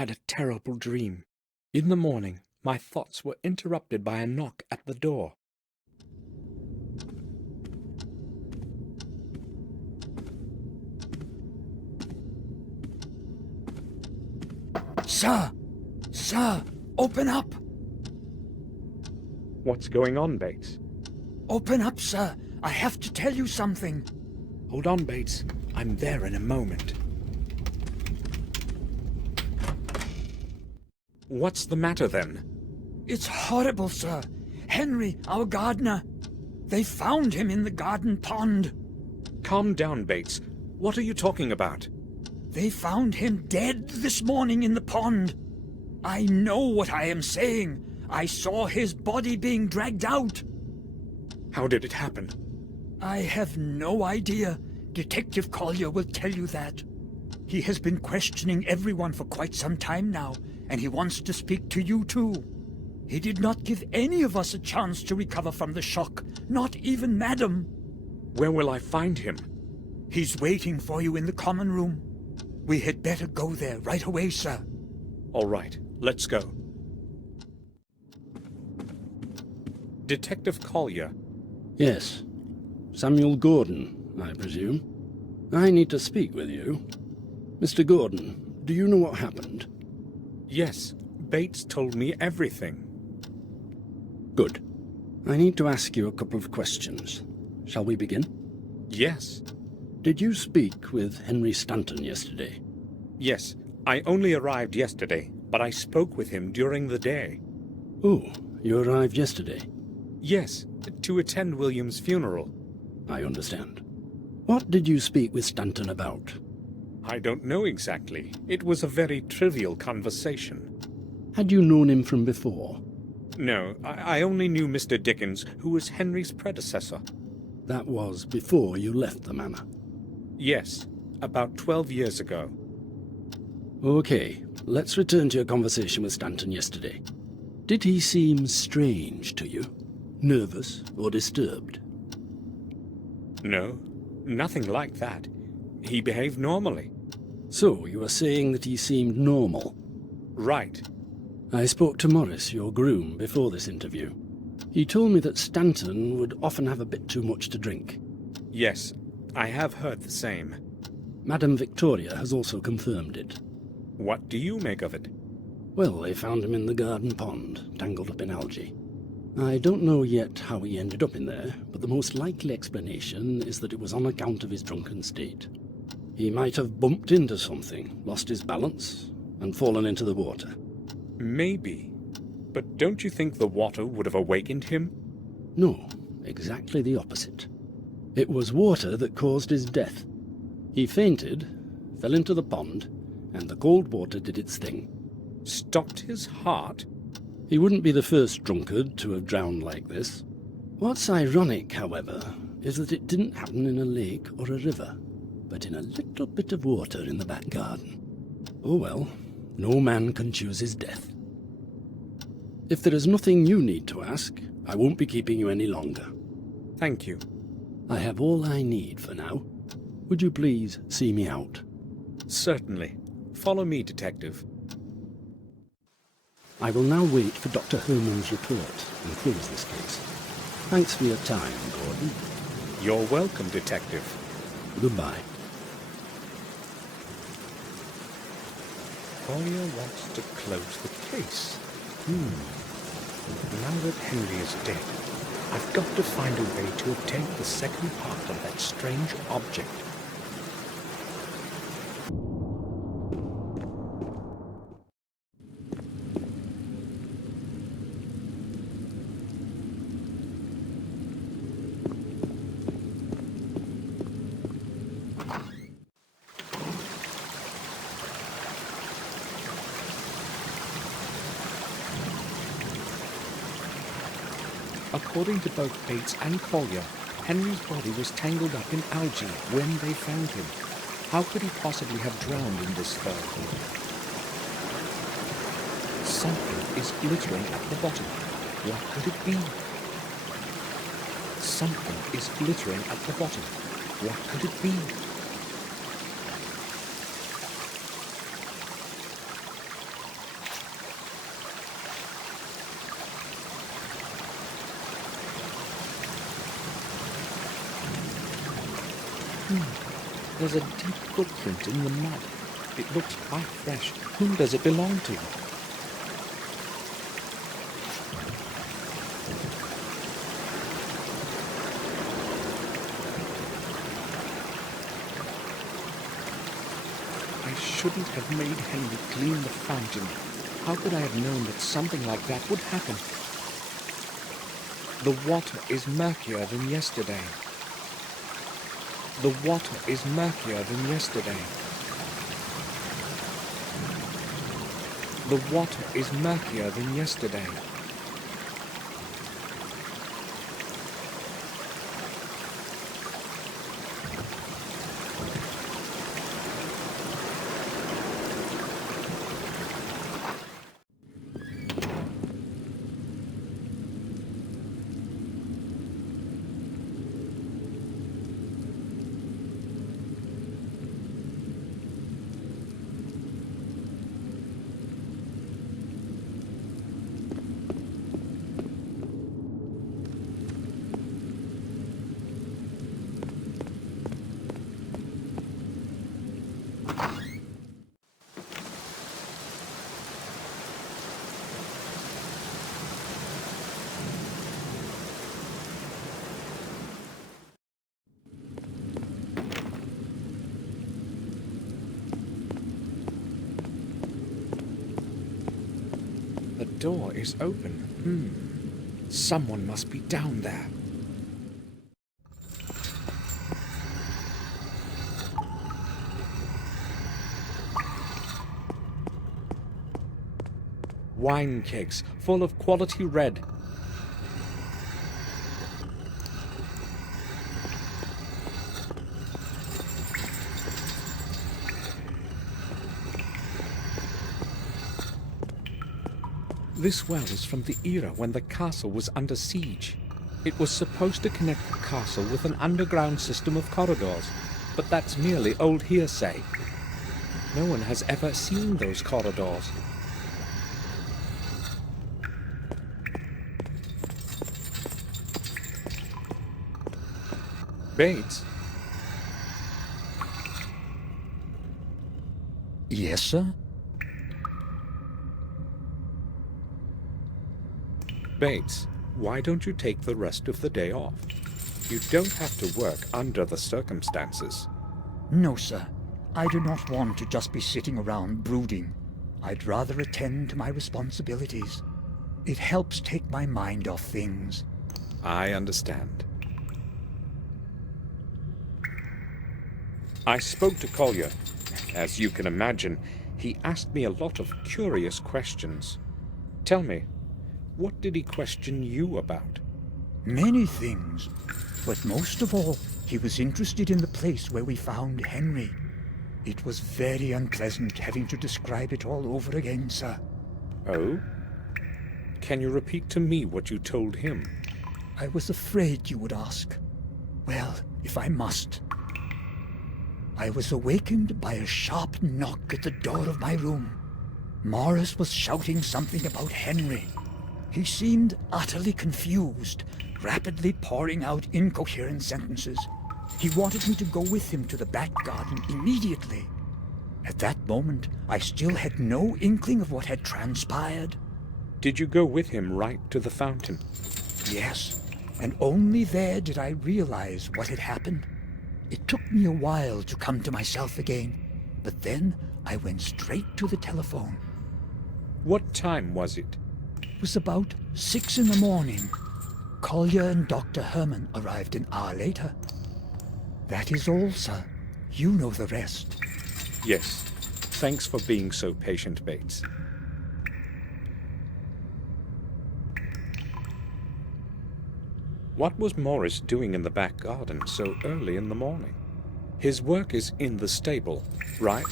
had a terrible dream. In the morning, my thoughts were interrupted by a knock at the door. Sir! Sir! Open up! What's going on, Bates? Open up, sir! I have to tell you something. Hold on, Bates. I'm there in a moment. What's the matter, then? It's horrible, sir. Henry, our gardener. They found him in the garden pond. Calm down, Bates. What are you talking about? They found him dead this morning in the pond. I know what I am saying. I saw his body being dragged out. How did it happen? I have no idea. Detective Collier will tell you that. He has been questioning everyone for quite some time now, and he wants to speak to you too. He did not give any of us a chance to recover from the shock, not even Madam. Where will I find him? He's waiting for you in the common room. We had better go there right away, sir. All right, let's go. Detective Collier. Yes. Samuel Gordon, I presume. I need to speak with you. Mr. Gordon, do you know what happened? Yes, Bates told me everything. Good. I need to ask you a couple of questions. Shall we begin? Yes. Did you speak with Henry Stanton yesterday? Yes, I only arrived yesterday, but I spoke with him during the day. Oh, you arrived yesterday? Yes, to attend William's funeral. I understand. What did you speak with Stanton about? I don't know exactly. It was a very trivial conversation. Had you known him from before? No, I only knew Mr. Dickens, who was Henry's predecessor. That was before you left the manor? Yes, about 12 years ago. Okay, let's return to your conversation with Stanton yesterday. Did he seem strange to you? Nervous or disturbed? No, nothing like that. He behaved normally. So, you are saying that he seemed normal? Right. I spoke to Morris, your groom, before this interview. He told me that Stanton would often have a bit too much to drink. Yes, I have heard the same. Madame Victoria has also confirmed it. What do you make of it? Well, they found him in the garden pond, tangled up in algae. I don't know yet how he ended up in there, but the most likely explanation is that it was on account of his drunken state. He might have bumped into something, lost his balance, and fallen into the water. Maybe. But don't you think the water would have awakened him? No, exactly the opposite. It was water that caused his death. He fainted, fell into the pond, and the cold water did its thing. Stopped his heart? He wouldn't be the first drunkard to have drowned like this. What's ironic, however, is that it didn't happen in a lake or a river, but in a little bit of water in the back garden. Oh well, no man can choose his death. If there is nothing you need to ask, I won't be keeping you any longer. Thank you. I have all I need for now. Would you please see me out? Certainly. Follow me, Detective. I will now wait for Dr. Herman's report and close this case. Thanks for your time, Gordon. You're welcome, Detective. Goodbye. Collier wants to close the case. Now that Henry is dead, I've got to find a way to obtain the second part of that strange object. According to both Bates and Collier, Henry's body was tangled up in algae when they found him. How could he possibly have drowned in this fur? Something is glittering at the bottom. What could it be? Something is glittering at the bottom. What could it be? There's a deep footprint in the mud. It looks quite fresh. Whom does it belong to? I shouldn't have made Henry clean the fountain. How could I have known that something like that would happen? The water is murkier than yesterday. The water is murkier than yesterday. The water is murkier than yesterday. The door is open. Someone must be down there. Wine kegs full of quality red. This well is from the era when the castle was under siege. It was supposed to connect the castle with an underground system of corridors, but that's merely old hearsay. No one has ever seen those corridors. Bates? Yes, sir? Bates, why don't you take the rest of the day off? You don't have to work under the circumstances. No, sir. I do not want to just be sitting around brooding. I'd rather attend to my responsibilities. It helps take my mind off things. I understand. I spoke to Collier. As you can imagine, he asked me a lot of curious questions. Tell me, what did he question you about? Many things. But most of all, he was interested in the place where we found Henry. It was very unpleasant having to describe it all over again, sir. Oh? Can you repeat to me what you told him? I was afraid you would ask. Well, if I must. I was awakened by a sharp knock at the door of my room. Morris was shouting something about Henry. He seemed utterly confused, rapidly pouring out incoherent sentences. He wanted me to go with him to the back garden immediately. At that moment, I still had no inkling of what had transpired. Did you go with him right to the fountain? Yes, and only there did I realize what had happened. It took me a while to come to myself again, but then I went straight to the telephone. What time was it? It was about 6 in the morning. Collier and Dr. Herman arrived an hour later. That is all, sir. You know the rest. Yes. Thanks for being so patient, Bates. What was Morris doing in the back garden so early in the morning? His work is in the stable, right?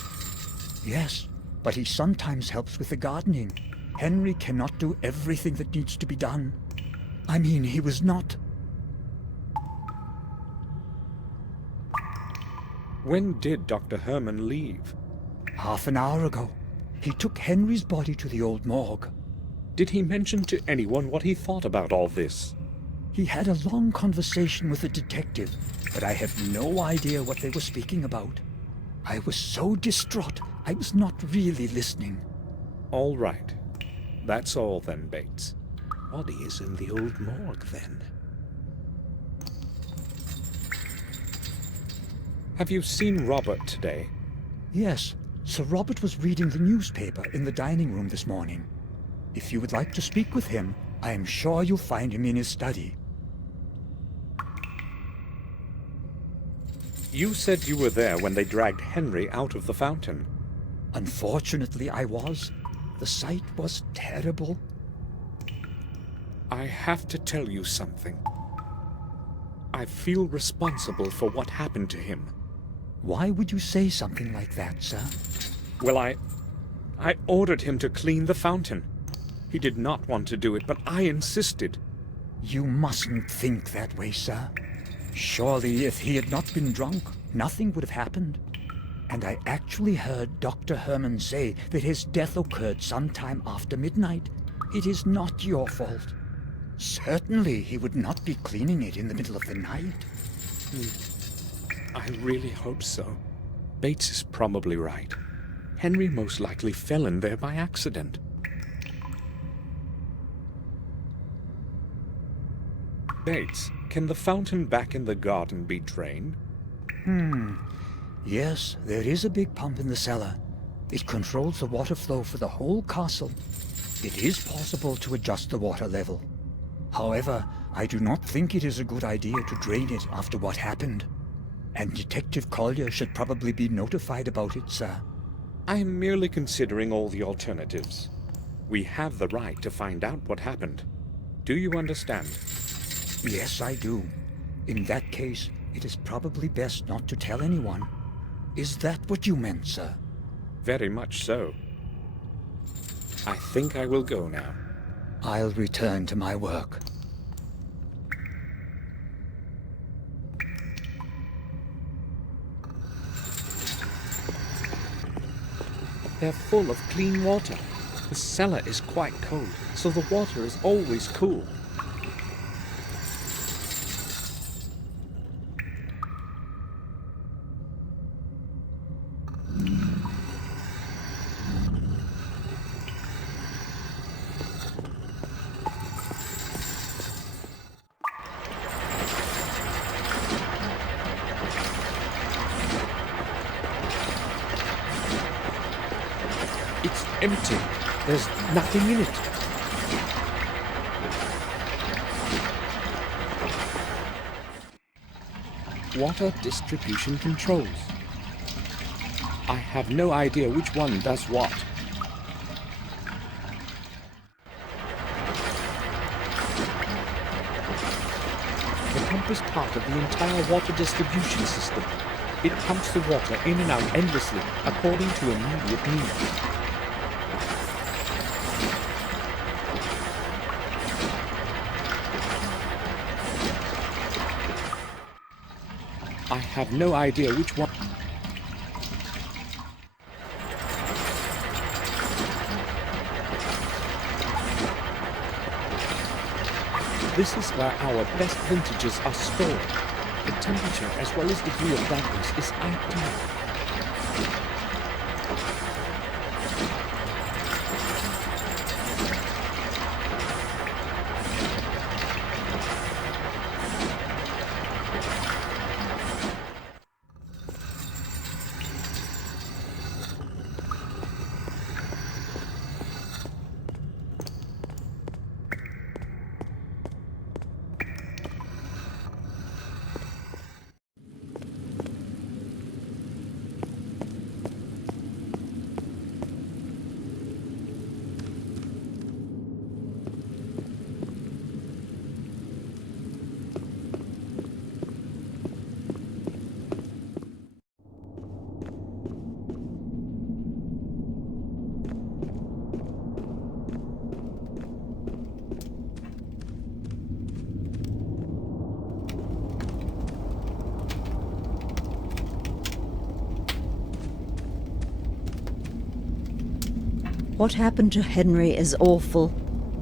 Yes, but he sometimes helps with the gardening. Henry cannot do everything that needs to be done. I mean, he was not... When did Dr. Herman leave? Half an hour ago. He took Henry's body to the old morgue. Did he mention to anyone what he thought about all this? He had a long conversation with a detective, but I have no idea what they were speaking about. I was so distraught, I was not really listening. All right. That's all then, Bates. Body is in the old morgue then. Have you seen Robert today? Yes, Sir Robert was reading the newspaper in the dining room this morning. If you would like to speak with him, I am sure you'll find him in his study. You said you were there when they dragged Henry out of the fountain. Unfortunately, I was. The sight was terrible. I have to tell you something. I feel responsible for what happened to him. Why would you say something like that, sir? Well, I ordered him to clean the fountain. He did not want to do it, but I insisted. You mustn't think that way, sir. Surely, if he had not been drunk, nothing would have happened. And I actually heard Dr. Herman say that his death occurred sometime after midnight. It is not your fault. Certainly, he would not be cleaning it in the middle of the night. I really hope so. Bates is probably right. Henry most likely fell in there by accident. Bates, can the fountain back in the garden be drained? Yes, there is a big pump in the cellar. It controls the water flow for the whole castle. It is possible to adjust the water level. However, I do not think it is a good idea to drain it after what happened. And Detective Collier should probably be notified about it, sir. I am merely considering all the alternatives. We have the right to find out what happened. Do you understand? Yes, I do. In that case, it is probably best not to tell anyone. Is that what you meant, sir? Very much so. I think I will go now. I'll return to my work. They're full of clean water. The cellar is quite cold, so the water is always cool. It's empty. There's nothing in it. Water distribution controls. I have no idea which one does what. The pump is part of the entire water distribution system. It pumps the water in and out endlessly according to immediate needs. I have no idea which one. This is where our best vintages are stored. The temperature as well as degree of dampness is ideal. What happened to Henry is awful.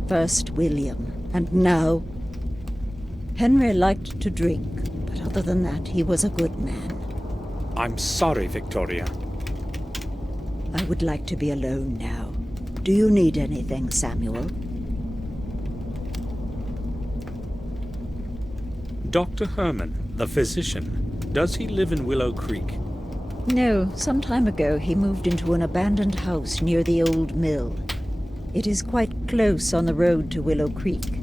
First William, and now... Henry liked to drink, but other than that, he was a good man. I'm sorry, Victoria. I would like to be alone now. Do you need anything, Samuel? Dr. Herman, the physician, does he live in Willow Creek? No, some time ago he moved into an abandoned house near the old mill. It is quite close on the road to Willow Creek,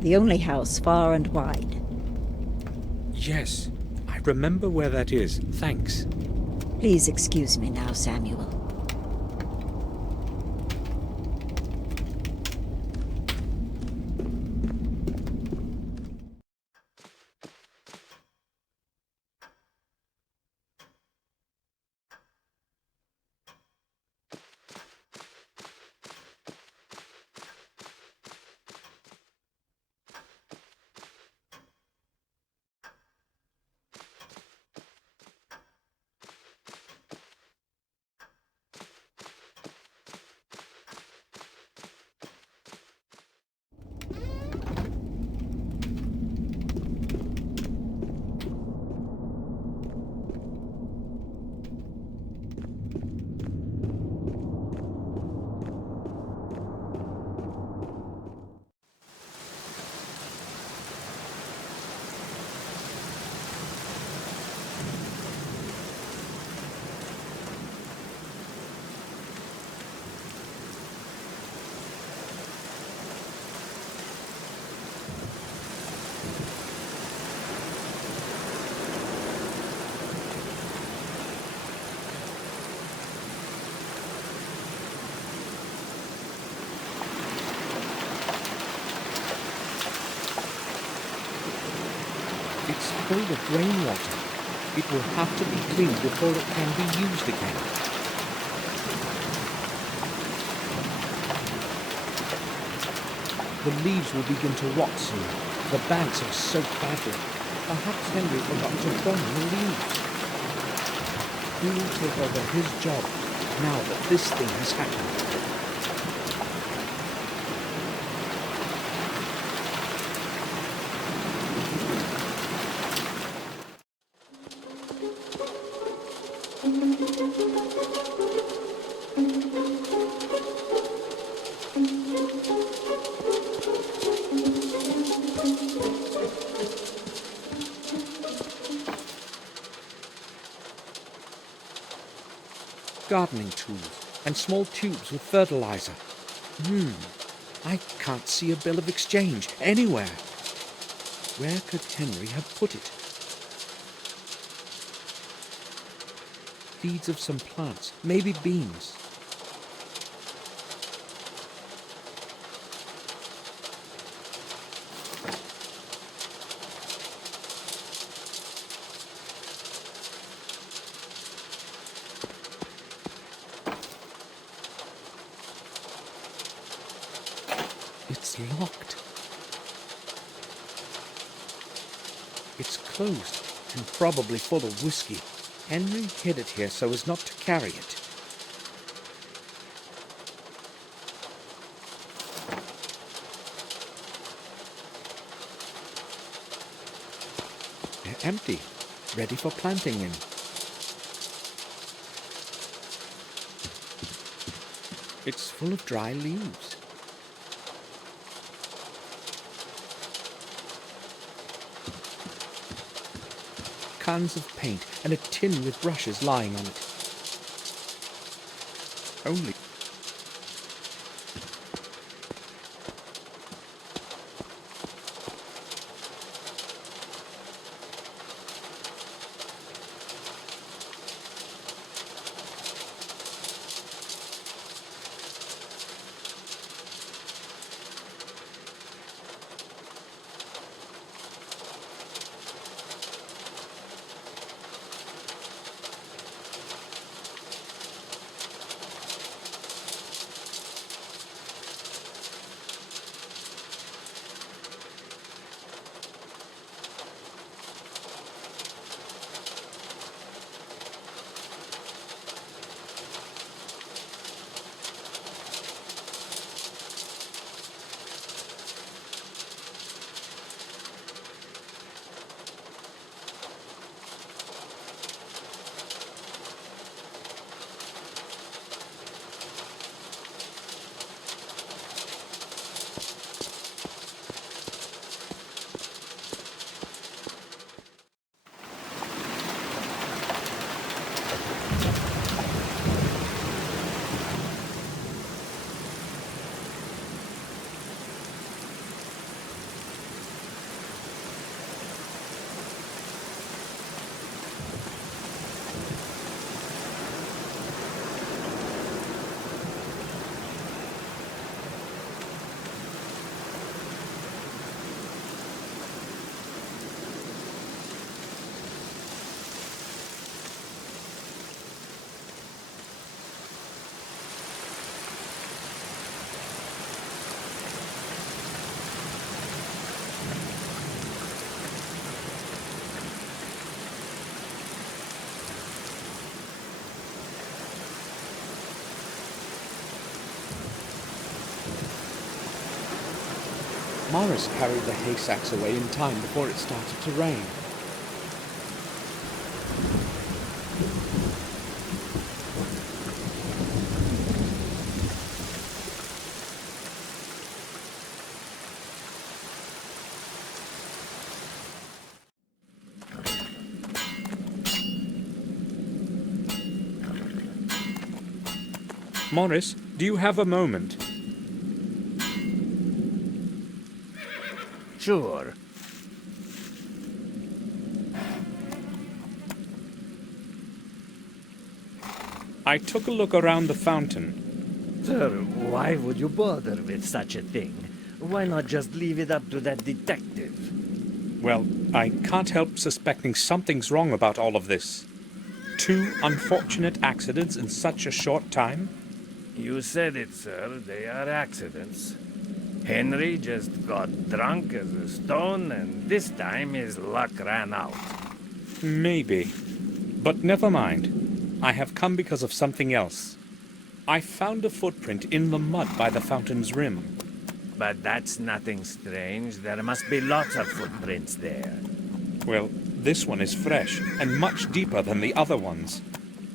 the only house far and wide. Yes, I remember where that is. Thanks. Please excuse me now, Samuel. It's full of rainwater. It will have to be cleaned before it can be used again. The leaves will begin to rot soon. The banks are soaked badly. Perhaps Henry forgot to burn the leaves. Who will take over his job now that this thing has happened? Gardening tools and small tubes with fertilizer. I can't see a bill of exchange anywhere. Where could Henry have put it? Seeds of some plants, maybe beans. It's locked. It's closed and probably full of whiskey. Henry hid it here so as not to carry it. They're empty, ready for planting in. It's full of dry leaves. Cans of paint and a tin with brushes lying on it. Only Morris carried the hay sacks away in time before it started to rain. Morris, do you have a moment? Sure. I took a look around the fountain. Sir, why would you bother with such a thing? Why not just leave it up to that detective? Well, I can't help suspecting something's wrong about all of this. 2 unfortunate accidents in such a short time? You said it, sir. They are accidents. Henry just got drunk as a stone, and this time his luck ran out. Maybe. But never mind. I have come because of something else. I found a footprint in the mud by the fountain's rim. But that's nothing strange. There must be lots of footprints there. Well, this one is fresh and much deeper than the other ones.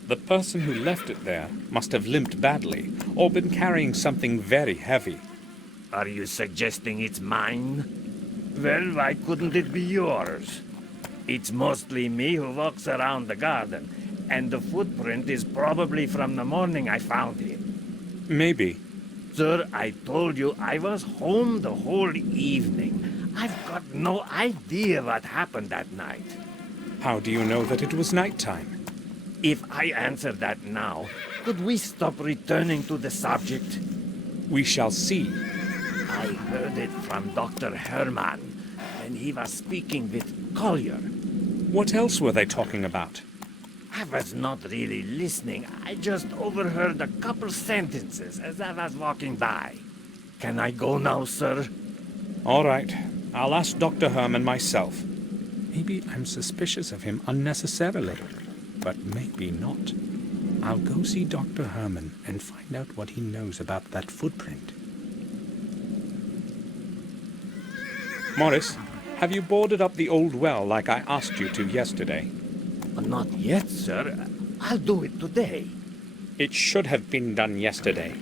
The person who left it there must have limped badly or been carrying something very heavy. Are you suggesting it's mine? Well, why couldn't it be yours? It's mostly me who walks around the garden, and the footprint is probably from the morning I found him. Maybe. Sir, I told you I was home the whole evening. I've got no idea what happened that night. How do you know that it was nighttime? If I answer that now, could we stop returning to the subject? We shall see. I heard it from Dr. Herman, and he was speaking with Collier. What else were they talking about? I was not really listening. I just overheard a couple sentences as I was walking by. Can I go now, sir? All right. I'll ask Dr. Herman myself. Maybe I'm suspicious of him unnecessarily, but maybe not. I'll go see Dr. Herman and find out what he knows about that footprint. Morris, have you boarded up the old well like I asked you to yesterday? Not yet, sir. I'll do it today. It should have been done yesterday.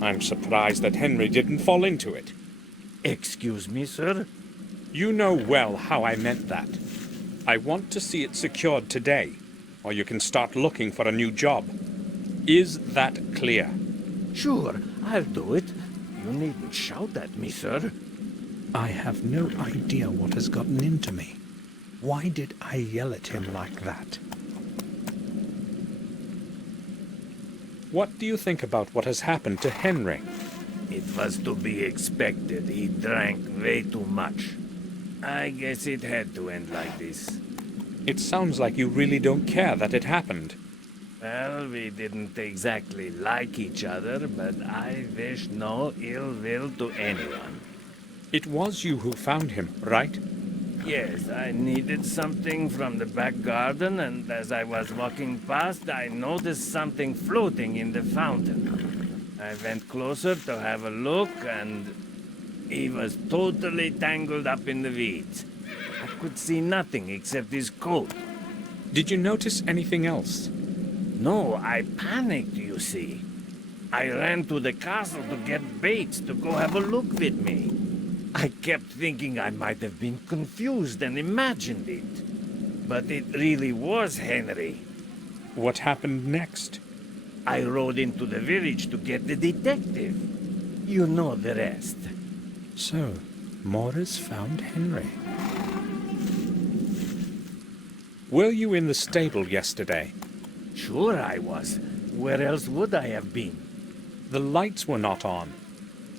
I'm surprised that Henry didn't fall into it. Excuse me, sir? You know well how I meant that. I want to see it secured today, or you can start looking for a new job. Is that clear? Sure, I'll do it. You needn't shout at me, sir. I have no idea what has gotten into me. Why did I yell at him like that? What do you think about what has happened to Henry? It was to be expected. He drank way too much. I guess it had to end like this. It sounds like you really don't care that it happened. Well, we didn't exactly like each other, but I wish no ill will to anyone. It was you who found him, right? Yes, I needed something from the back garden, and as I was walking past, I noticed something floating in the fountain. I went closer to have a look, and he was totally tangled up in the weeds. I could see nothing except his coat. Did you notice anything else? No, I panicked, you see. I ran to the castle to get Bates to go have a look with me. I kept thinking I might have been confused and imagined it. But it really was Henry. What happened next? I rode into the village to get the detective. You know the rest. So, Morris found Henry. Were you in the stable yesterday? Sure I was. Where else would I have been? The lights were not on.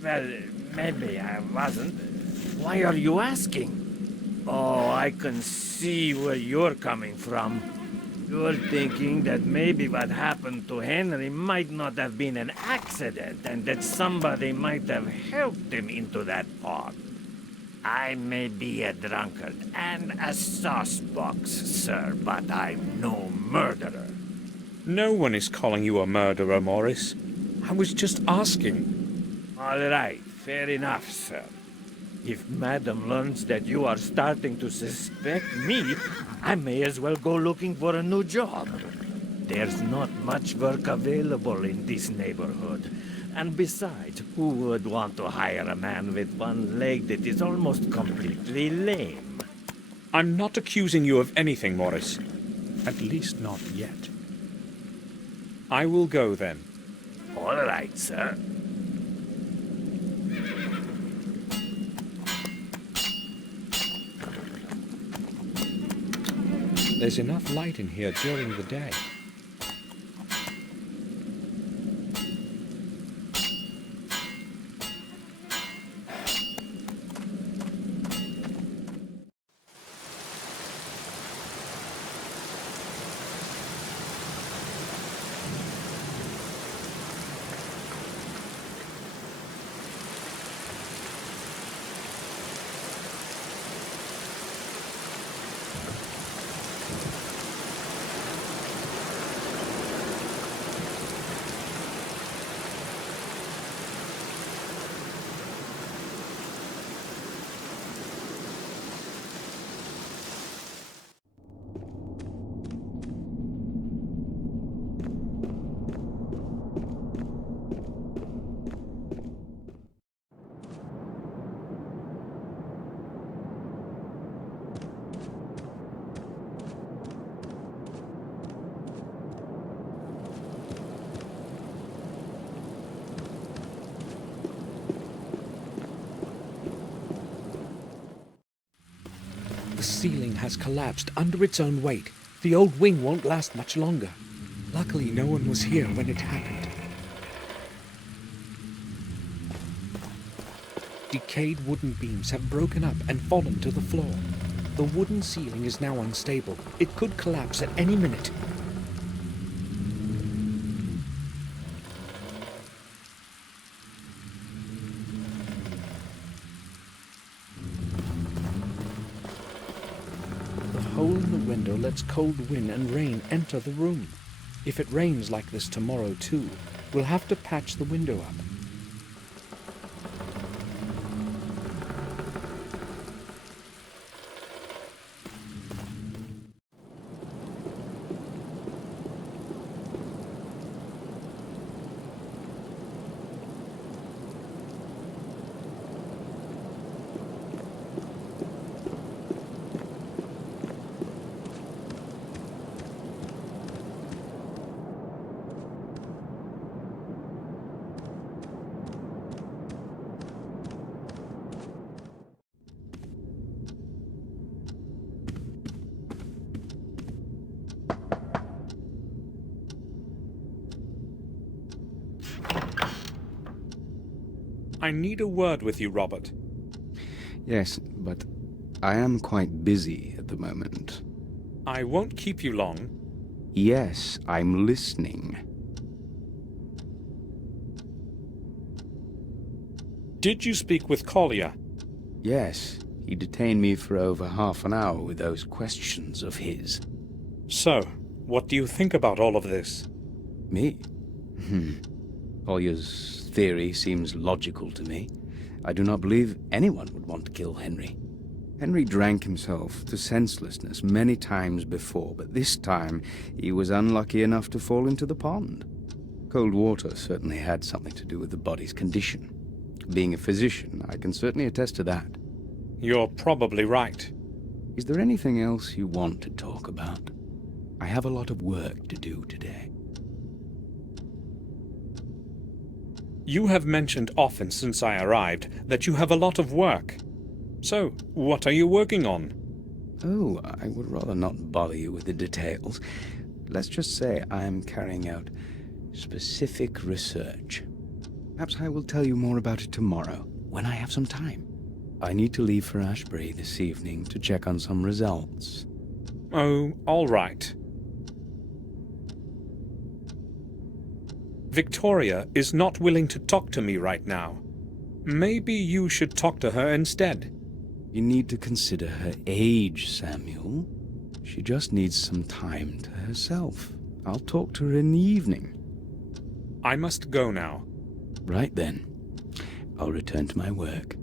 Well, maybe I wasn't. Why are you asking? Oh, I can see where you're coming from. You're thinking that maybe what happened to Henry might not have been an accident and that somebody might have helped him into that pot. I may be a drunkard and a saucebox, sir, but I'm no murderer. No one is calling you a murderer, Morris. I was just asking. All right, fair enough, sir. If Madam learns that you are starting to suspect me, I may as well go looking for a new job. There's not much work available in this neighborhood. And besides, who would want to hire a man with one leg that is almost completely lame? I'm not accusing you of anything, Morris. At least not yet. I will go then. All right, sir. There's enough light in here during the day. The ceiling has collapsed under its own weight. The old wing won't last much longer. Luckily, no one was here when it happened. Decayed wooden beams have broken up and fallen to the floor. The wooden ceiling is now unstable. It could collapse at any minute. The hole in the window lets cold wind and rain enter the room. If it rains like this tomorrow too, we'll have to patch the window up. I need a word with you, Robert. Yes, but I am quite busy at the moment. I won't keep you long. Yes, I'm listening. Did you speak with Collier? Yes, he detained me for over half an hour with those questions of his. So, what do you think about all of this? Me? Collier's theory seems logical to me. I do not believe anyone would want to kill Henry. Henry drank himself to senselessness many times before, but this time he was unlucky enough to fall into the pond. Cold water certainly had something to do with the body's condition. Being a physician, I can certainly attest to that. You're probably right. Is there anything else you want to talk about? I have a lot of work to do today. You have mentioned often since I arrived that you have a lot of work. So, what are you working on? Oh, I would rather not bother you with the details. Let's just say I am carrying out specific research. Perhaps I will tell you more about it tomorrow, when I have some time. I need to leave for Ashbury this evening to check on some results. Oh, all right. Victoria is not willing to talk to me right now. Maybe you should talk to her instead. You need to consider her age, Samuel. She just needs some time to herself. I'll talk to her in the evening. I must go now. Right then. I'll return to my work.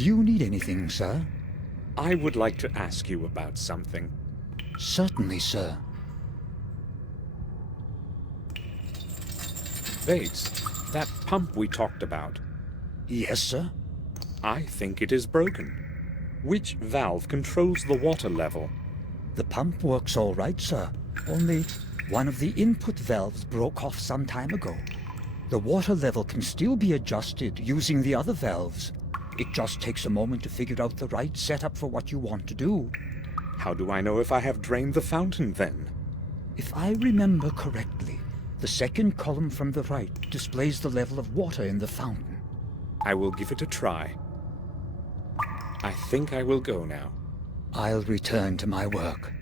Do you need anything, sir? I would like to ask you about something. Certainly, sir. Bates, that pump we talked about, Yes, sir? I think it is broken. Which valve controls the water level? The pump works all right, sir. Only one of the input valves broke off some time ago. The water level can still be adjusted using the other valves. It just takes a moment to figure out the right setup for what you want to do. How do I know if I have drained the fountain then? If I remember correctly, the second column from the right displays the level of water in the fountain. I will give it a try. I think I will go now. I'll return to my work.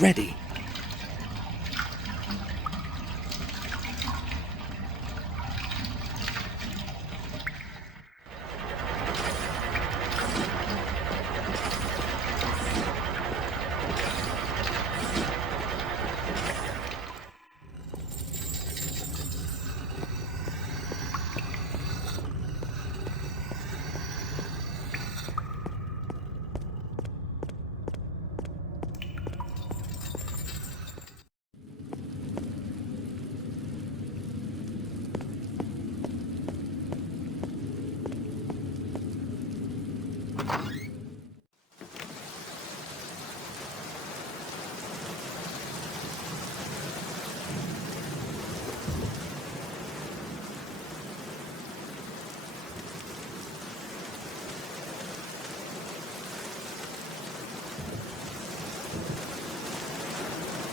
Ready.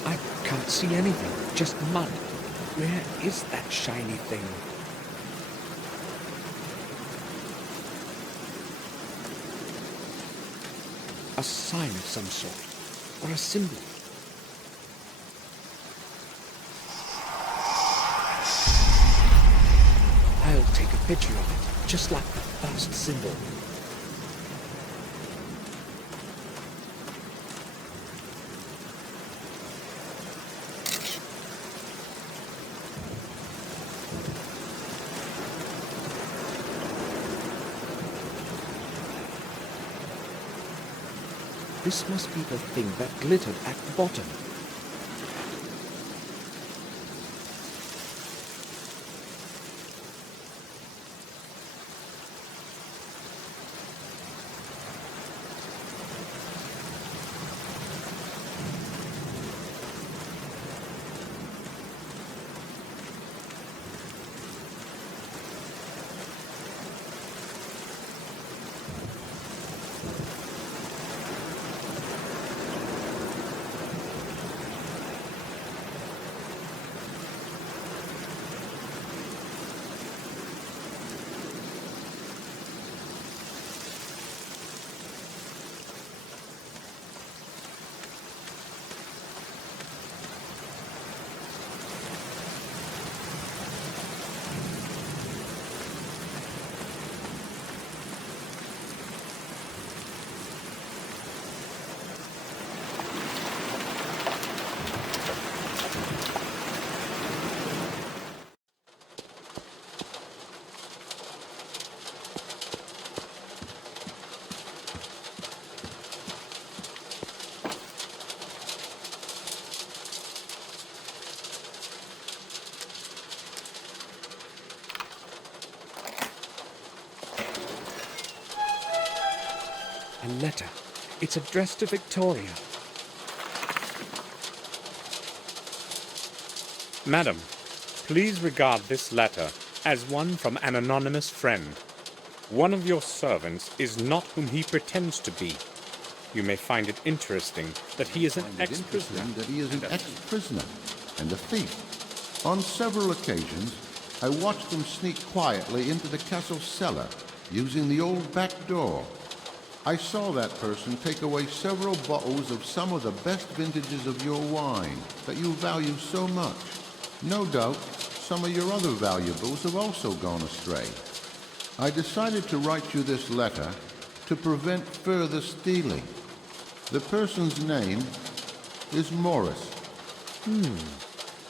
I can't see anything, just mud. Where is that shiny thing? A sign of some sort, or a symbol. I'll take a picture of it, just like the first symbol. This must be the thing that glittered at the bottom. A letter. It's addressed to Victoria. Madam, please regard this letter as one from an anonymous friend. One of your servants is not whom he pretends to be. You may find it interesting that he is an ex-prisoner. That he is an ex-prisoner and a thief. On several occasions, I watched him sneak quietly into the castle cellar using the old back door. I saw that person take away several bottles of some of the best vintages of your wine that you value so much. No doubt, some of your other valuables have also gone astray. I decided to write you this letter to prevent further stealing. The person's name is Morris.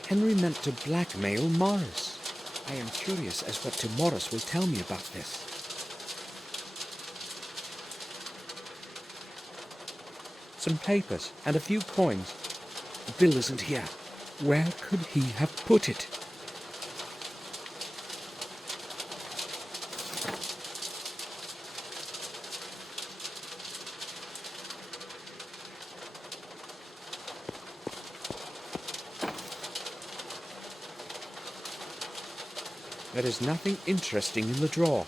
Henry meant to blackmail Morris. I am curious as what Morris will tell me about this. Some papers and a few coins. The bill isn't here. Where could he have put it? There is nothing interesting in the drawer.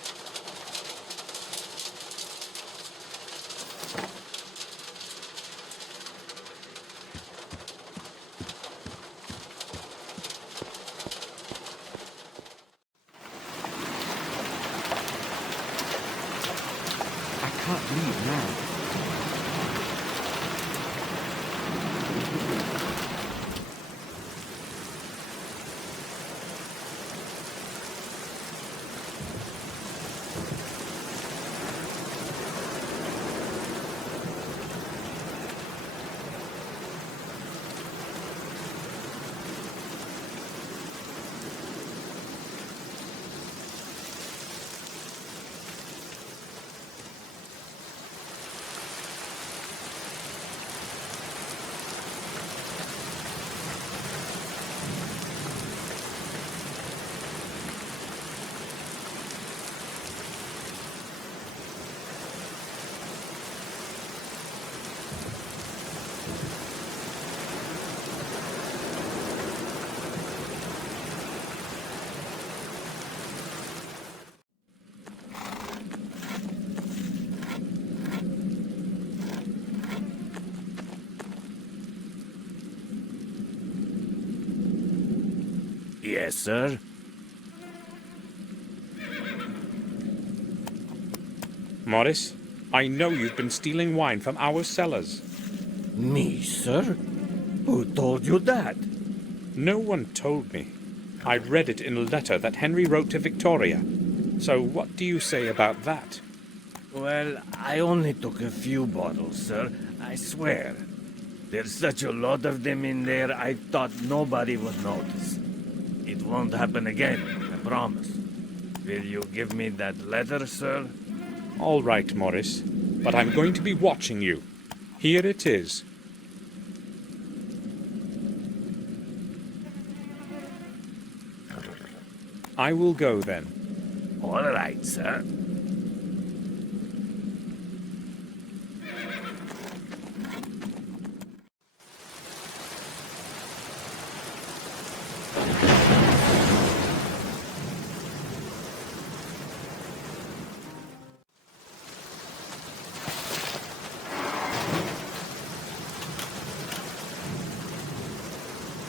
I can't leave now. Yes, sir. Morris, I know you've been stealing wine from our cellars. Me, sir? Who told you that? No one told me. I read it in a letter that Henry wrote to Victoria. So what do you say about that? Well, I only took a few bottles, sir. I swear. There's such a lot of them in there, I thought nobody would notice. It won't happen again, I promise. Will you give me that letter, sir? All right, Morris, but I'm going to be watching you. Here it is. I will go then. All right, sir.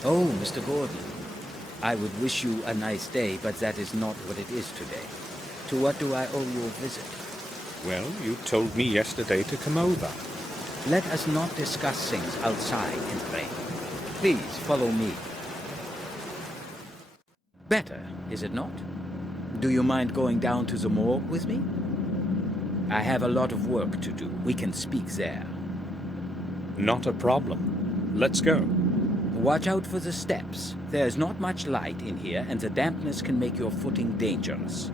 Oh, Mr. Gordon. I would wish you a nice day, but that is not what it is today. To what do I owe you a visit? Well, you told me yesterday to come over. Let us not discuss things outside in the rain. Please follow me. Better, is it not? Do you mind going down to the morgue with me? I have a lot of work to do. We can speak there. Not a problem. Let's go. Watch out for the steps. There's not much light in here, and the dampness can make your footing dangerous.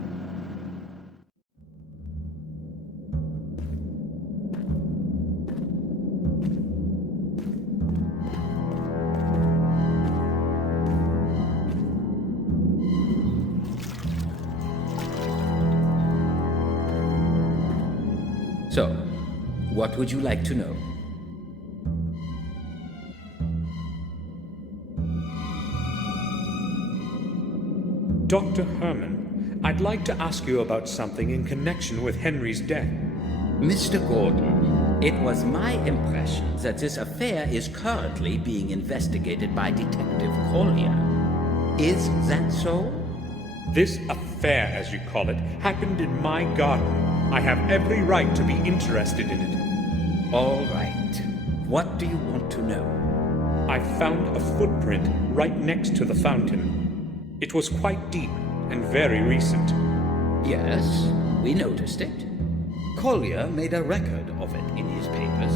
So, What would you like to know? Dr. Herman, I'd like to ask you about something in connection with Henry's death. Mr. Gordon, it was my impression that this affair is currently being investigated by Detective Collier. Is that so? This affair, as you call it, happened in my garden. I have every right to be interested in it. All right. What do you want to know? I found a footprint right next to the fountain. It was quite deep and very recent. Yes, we noticed it. Collier made a record of it in his papers.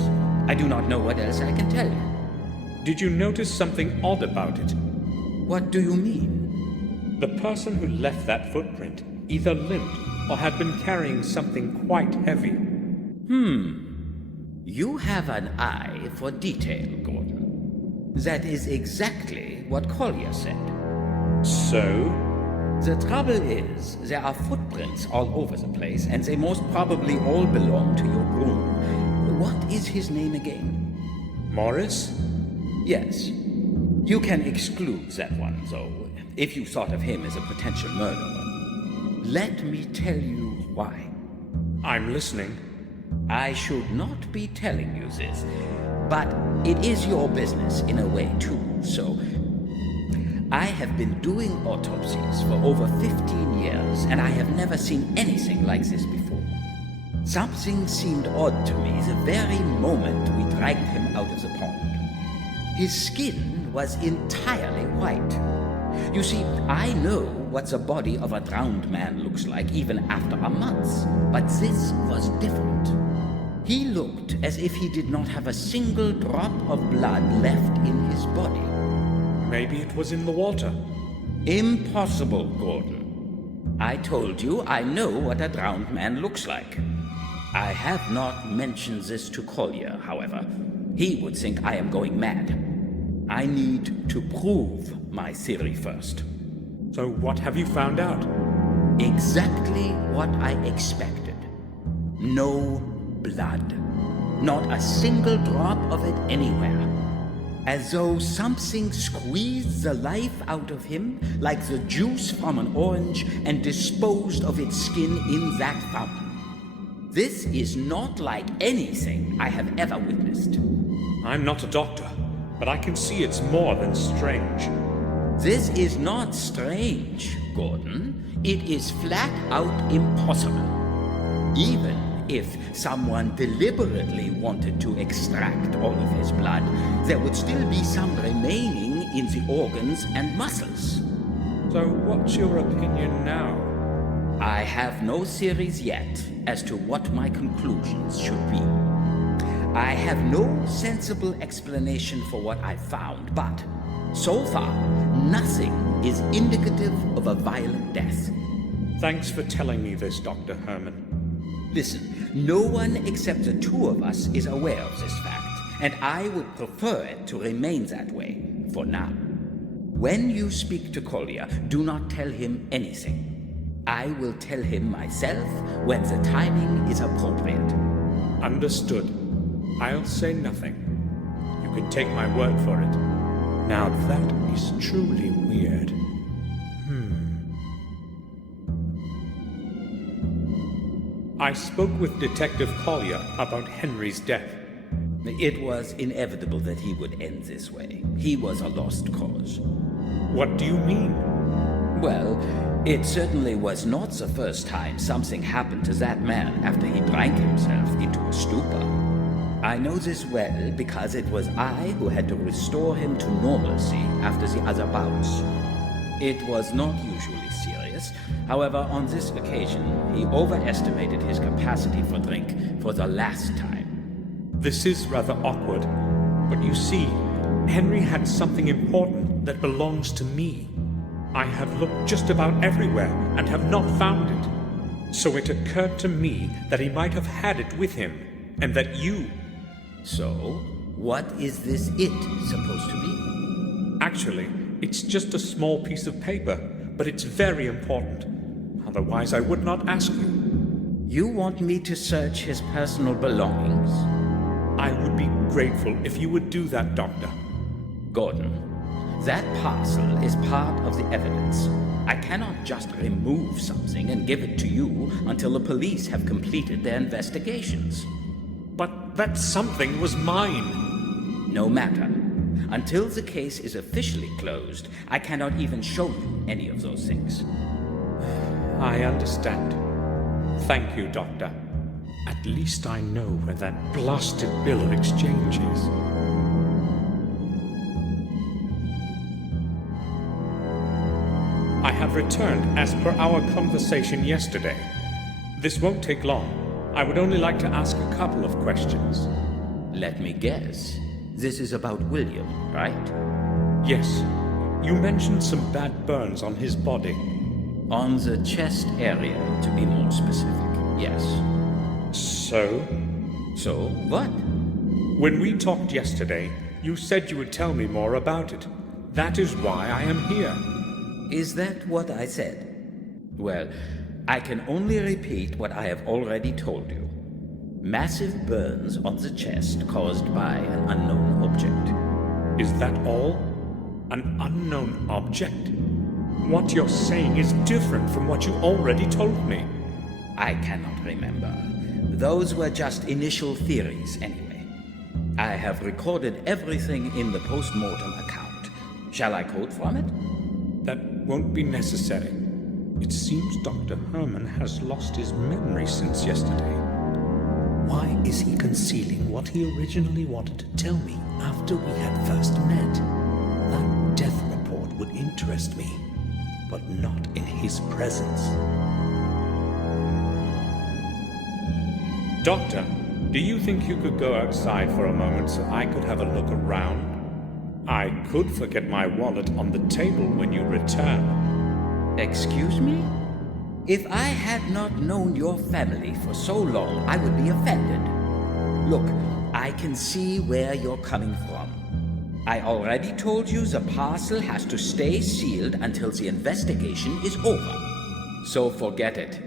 I do not know what else I can tell you. Did you notice something odd about it? What do you mean? The person who left that footprint either limped or had been carrying something quite heavy. You have an eye for detail, Gordon. That is exactly what Collier said. So? The trouble is, there are footprints all over the place, and they most probably all belong to your groom. What is his name again? Morris? Yes. You can exclude that one, though, if you thought of him as a potential murderer. Let me tell you why. I'm listening. I should not be telling you this, but it is your business in a way, too, so... I have been doing autopsies for over 15 years, and I have never seen anything like this before. Something seemed odd to me the very moment we dragged him out of the pond. His skin was entirely white. You see, I know what the body of a drowned man looks like even after a month, but this was different. He looked as if he did not have a single drop of blood left in his body. Maybe it was in the water. Impossible, Gordon. I told you I know what a drowned man looks like. I have not mentioned this to Collier, however. He would think I am going mad. I need to prove my theory first. So what have you found out? Exactly what I expected. No blood. Not a single drop of it anywhere. As though something squeezed the life out of him, like the juice from an orange, and disposed of its skin in that fountain. This is not like anything I have ever witnessed. I'm not a doctor, but I can see it's more than strange. This is not strange, Gordon. It is flat out impossible. Even if someone deliberately wanted to extract all of his blood, there would still be some remaining in the organs and muscles. So what's your opinion now? I have no theories yet as to what my conclusions should be. I have no sensible explanation for what I found, but so far, nothing is indicative of a violent death. Thanks for telling me this, Dr. Herman. Listen, no one except the two of us is aware of this fact, and I would prefer it to remain that way, for now. When you speak to Collier, do not tell him anything. I will tell him myself when the timing is appropriate. Understood. I'll say nothing. You can take my word for it. Now that is truly weird. I spoke with Detective Collier about Henry's death. It was inevitable that he would end this way. He was a lost cause. What do you mean? Well, it certainly was not the first time something happened to that man after he drank himself into a stupor. I know this well because it was I who had to restore him to normalcy after the other bouts. It was not usually serious. However, on this occasion, he overestimated his capacity for drink for the last time. This is rather awkward, but you see, Henry had something important that belongs to me. I have looked just about everywhere and have not found it. So it occurred to me that he might have had it with him, and that you... So, what is this it supposed to be? Actually, it's just a small piece of paper, but it's very important. Otherwise, I would not ask you. You want me to search his personal belongings? I would be grateful if you would do that, Doctor. Gordon, that parcel is part of the evidence. I cannot just remove something and give it to you until the police have completed their investigations. But that something was mine. No matter. Until the case is officially closed, I cannot even show you any of those things. I understand. Thank you, Doctor. At least I know where that blasted bill of exchange is. I have returned as per our conversation yesterday. This won't take long. I would only like to ask a couple of questions. Let me guess. This is about William, right? Yes. You mentioned some bad burns on his body. On the chest area, to be more specific, yes. So? So, what? When we talked yesterday, you said you would tell me more about it. That is why I am here. Is that what I said? Well, I can only repeat what I have already told you. Massive burns on the chest caused by an unknown object. Is that all? An unknown object? What you're saying is different from what you already told me. I cannot remember. Those were just initial theories, anyway. I have recorded everything in the post-mortem account. Shall I quote from it? That won't be necessary. It seems Dr. Herman has lost his memory since yesterday. Why is he concealing what he originally wanted to tell me after we had first met? That death report would interest me, but not in his presence. Doctor, do you think you could go outside for a moment so I could have a look around? I could forget my wallet on the table when you return. Excuse me? If I had not known your family for so long, I would be offended. Look, I can see where you're coming from. I already told you the parcel has to stay sealed until the investigation is over. So forget it.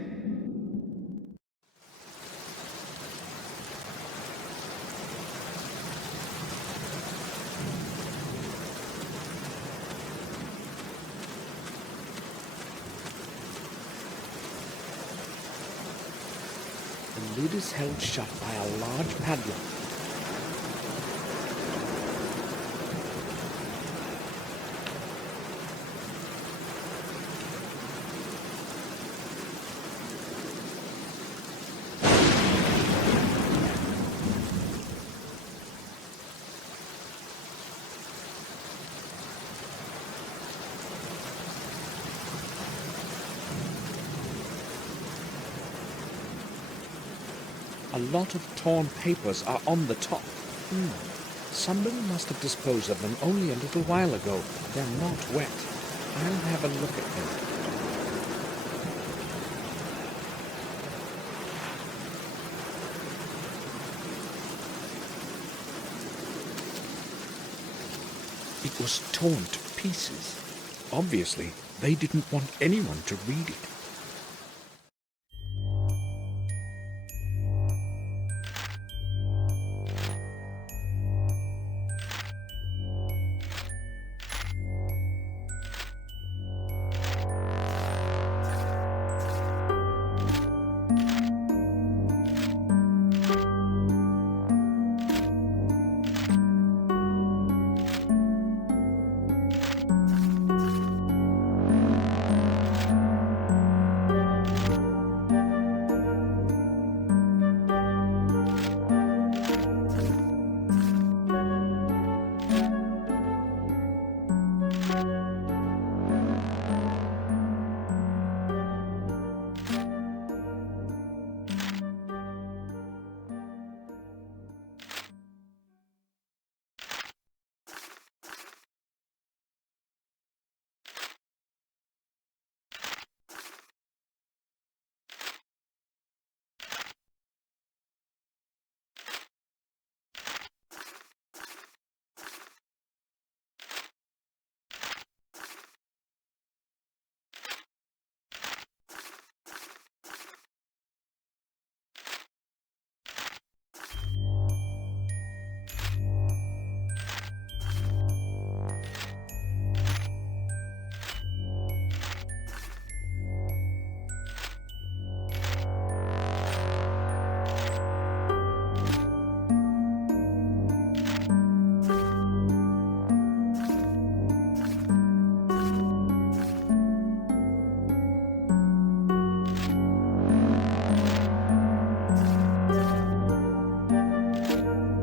The lid is held shut by a large padlock. A lot of torn papers are on the top. Somebody must have disposed of them only a little while ago. They're not wet. I'll have a look at them. It was torn to pieces. Obviously, they didn't want anyone to read it.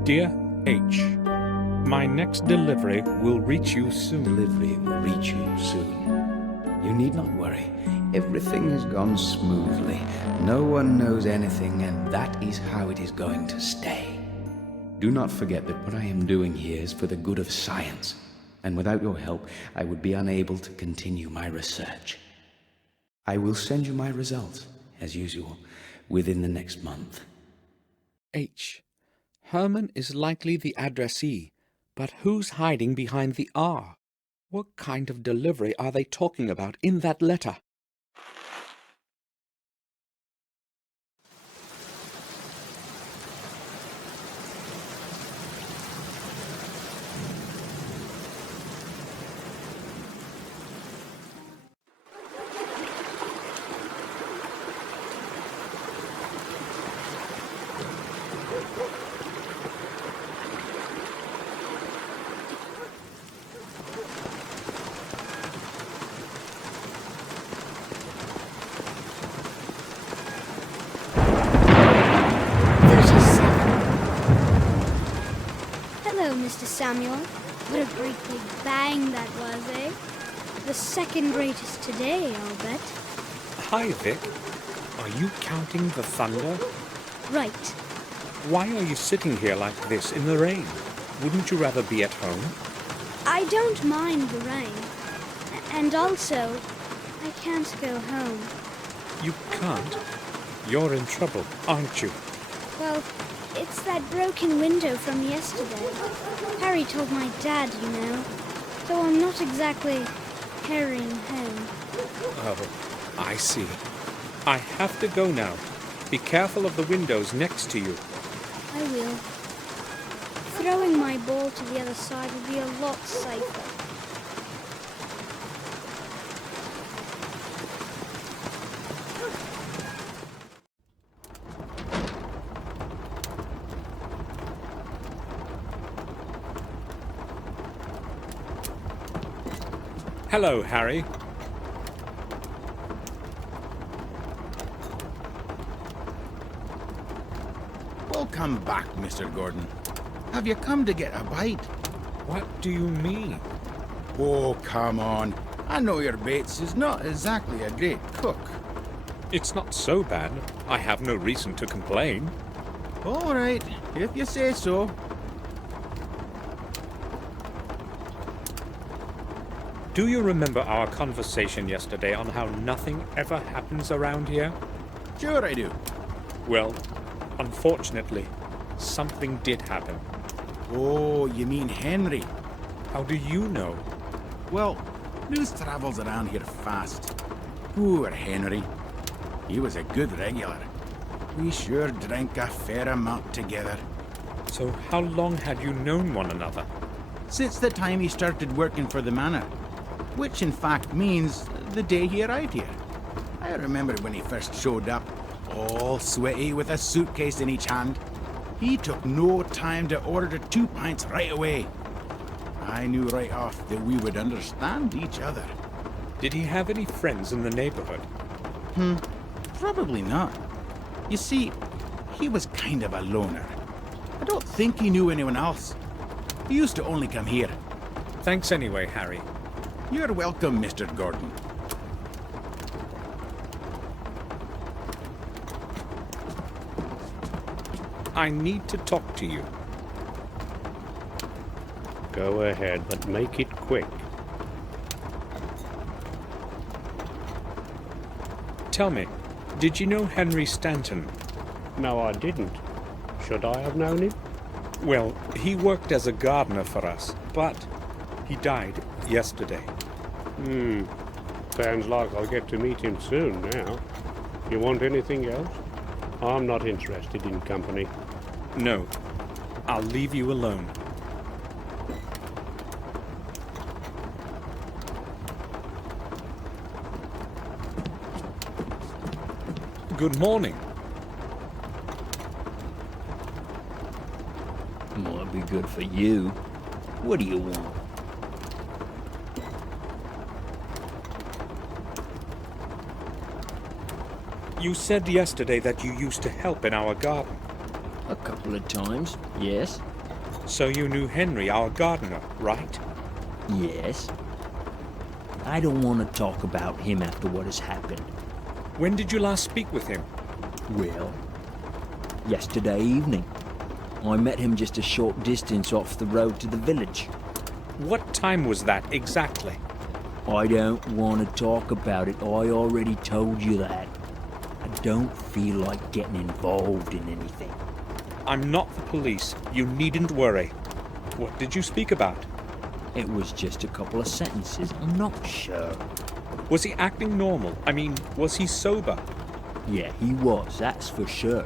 Dear H, my next delivery will reach you soon. Delivery will reach you soon. You need not worry. Everything has gone smoothly. No one knows anything, and that is how it is going to stay. Do not forget that what I am doing here is for the good of science, and without your help, I would be unable to continue my research. I will send you my results, as usual, within the next month. H, Herman is likely the addressee, but who's hiding behind the R? What kind of delivery are they talking about in that letter? Hello, Mr. Samuel. What a great big bang that was, eh? The second greatest today, I'll bet. Hi, Vic. Are you counting the thunder? Right. Why are you sitting here like this in the rain? Wouldn't you rather be at home? I don't mind the rain. And also, I can't go home. You can't? You're in trouble, aren't you? Well, it's that broken window from yesterday. Harry told my dad, you know. So I'm not exactly hurrying home. Oh, I see. I have to go now. Be careful of the windows next to you. I will. Throwing my ball to the other side would be a lot safer. Hello, Harry. Welcome back, Mr. Gordon. Have you come to get a bite? What do you mean? Oh, come on. I know your Bates is not exactly a great cook. It's not so bad. I have no reason to complain. All right, if you say so. Do you remember our conversation yesterday on how nothing ever happens around here? Sure I do. Well, unfortunately, something did happen. Oh, you mean Henry? How do you know? Well, news travels around here fast. Poor Henry. He was a good regular. We sure drank a fair amount together. So how long had you known one another? Since the time he started working for the manor. Which in fact means the day he arrived here. I remember when he first showed up, all sweaty with a suitcase in each hand. He took no time to order 2 pints right away. I knew right off that we would understand each other. Did he have any friends in the neighborhood? Probably not. You see, he was kind of a loner. I don't think he knew anyone else. He used to only come here. Thanks anyway, Harry. You're welcome, Mr. Gordon. I need to talk to you. Go ahead, but make it quick. Tell me, did you know Henry Stanton? No, I didn't. Should I have known him? Well, he worked as a gardener for us, but he died yesterday. Sounds like I'll get to meet him soon now. You want anything else? I'm not interested in company. No, I'll leave you alone. Good morning. Might be good for you. What do you want? You said yesterday that you used to help in our garden. A couple of times, yes. So you knew Henry, our gardener, right? Yes. I don't want to talk about him after what has happened. When did you last speak with him? Well, yesterday evening. I met him just a short distance off the road to the village. What time was that exactly? I don't want to talk about it. I already told you that. I don't feel like getting involved in anything. I'm not the police. You needn't worry. What did you speak about? It was just a couple of sentences. I'm not sure. Was he acting normal? I mean, was he sober? Yeah, he was, that's for sure.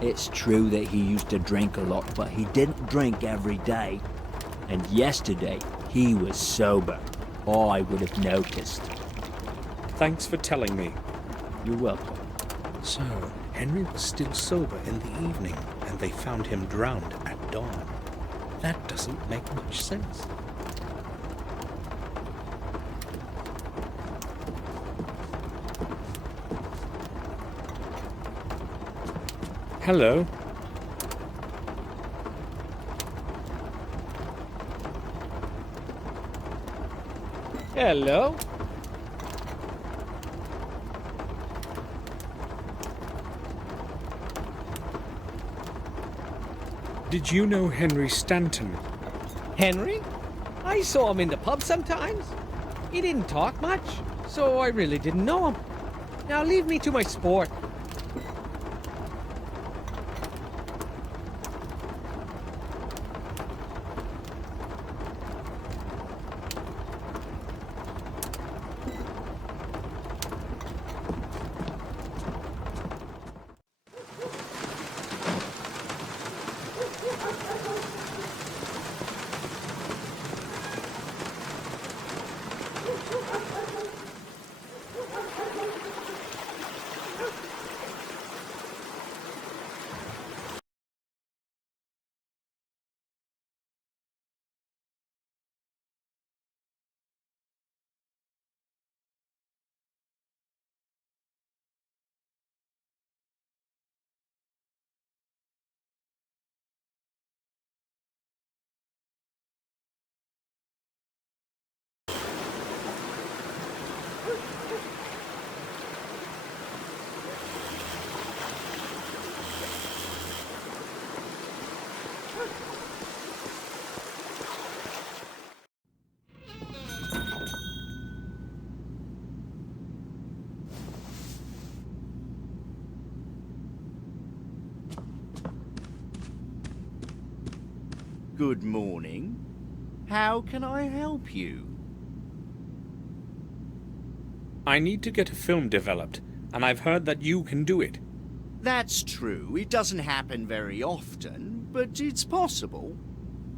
It's true that he used to drink a lot, but he didn't drink every day. And yesterday, he was sober. I would have noticed. Thanks for telling me. You're welcome. So, Henry was still sober in the evening, and they found him drowned at dawn. That doesn't make much sense. Hello. Hello? Did you know Henry Stanton? Henry? I saw him in the pub sometimes. He didn't talk much, so I really didn't know him. Now leave me to my sport. Good morning. How can I help you? I need to get a film developed, and I've heard that you can do it. That's true. It doesn't happen very often, but it's possible.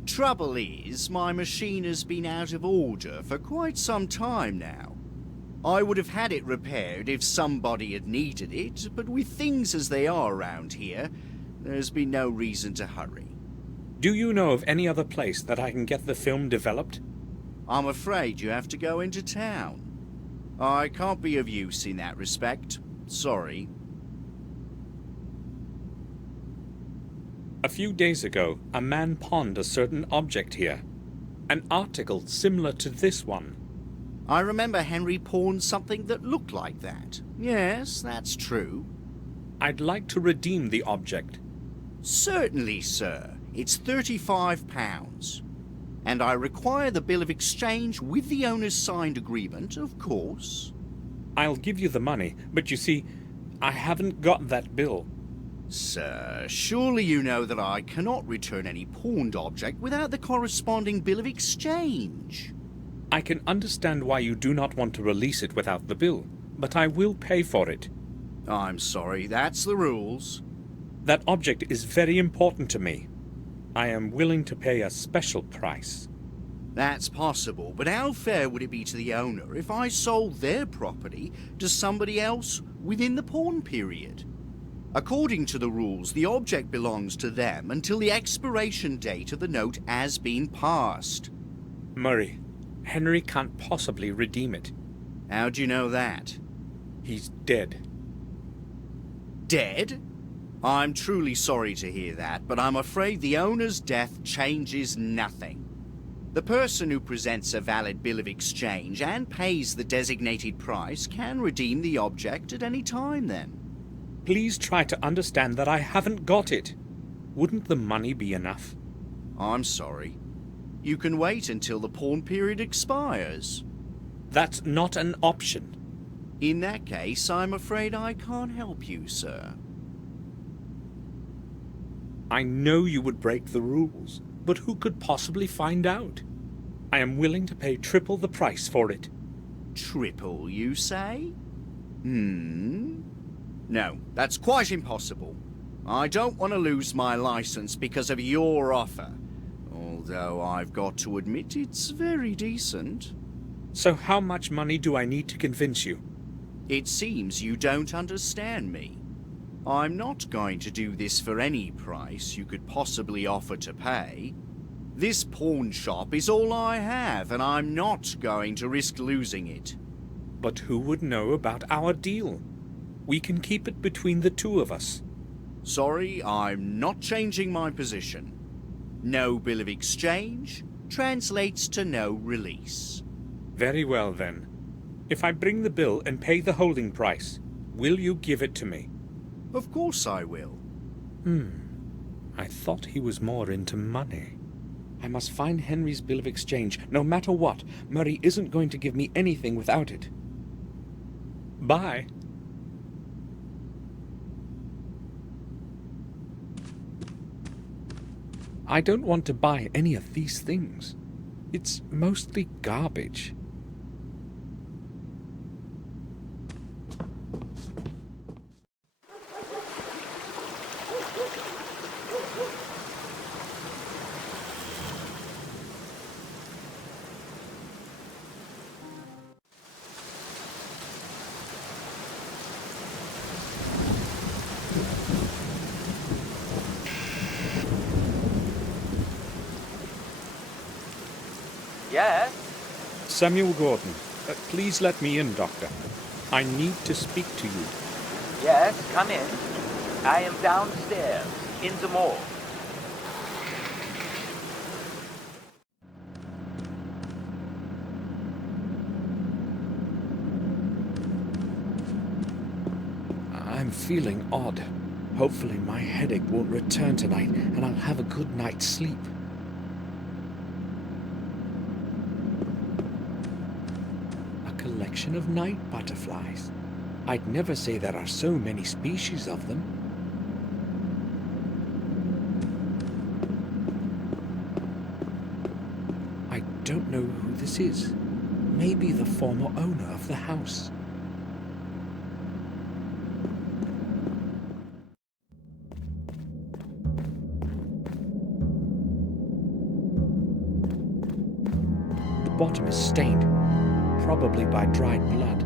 Trouble is, my machine has been out of order for quite some time now. I would have had it repaired if somebody had needed it, but with things as they are around here, there's been no reason to hurry. Do you know of any other place that I can get the film developed? I'm afraid you have to go into town. I can't be of use in that respect. Sorry. A few days ago, a man pawned a certain object here. An article similar to this one. I remember Henry pawned something that looked like that. Yes, that's true. I'd like to redeem the object. Certainly, sir. It's £35. And I require the bill of exchange with the owner's signed agreement, of course. I'll give you the money, but you see, I haven't got that bill. Sir, surely you know that I cannot return any pawned object without the corresponding bill of exchange. I can understand why you do not want to release it without the bill, but I will pay for it. I'm sorry, that's the rules. That object is very important to me. I am willing to pay a special price. That's possible, but how fair would it be to the owner if I sold their property to somebody else within the pawn period? According to the rules, the object belongs to them until the expiration date of the note has been passed. Murray, Henry can't possibly redeem it. How do you know that? He's dead. Dead? I'm truly sorry to hear that, but I'm afraid the owner's death changes nothing. The person who presents a valid bill of exchange and pays the designated price can redeem the object at any time then. Please try to understand that I haven't got it. Wouldn't the money be enough? I'm sorry. You can wait until the pawn period expires. That's not an option. In that case, I'm afraid I can't help you, sir. I know you would break the rules, but who could possibly find out? I am willing to pay triple the price for it. Triple, you say? No, that's quite impossible. I don't want to lose my license because of your offer. Although I've got to admit it's very decent. So how much money do I need to convince you? It seems you don't understand me. I'm not going to do this for any price you could possibly offer to pay. This pawn shop is all I have, and I'm not going to risk losing it. But who would know about our deal? We can keep it between the two of us. Sorry, I'm not changing my position. No bill of exchange translates to no release. Very well then. If I bring the bill and pay the holding price, will you give it to me? Of course I will. I thought he was more into money. I must find Henry's bill of exchange, no matter what. Murray isn't going to give me anything without it. Bye. I don't want to buy any of these things. It's mostly garbage. Yes? Samuel Gordon, please let me in, Doctor. I need to speak to you. Yes, come in. I am downstairs, in the mall. I'm feeling odd. Hopefully my headache won't return tonight and I'll have a good night's sleep. Collection of night butterflies. I'd never say there are so many species of them. I don't know who this is. Maybe the former owner of the house. The bottom is stained. Probably by dried blood.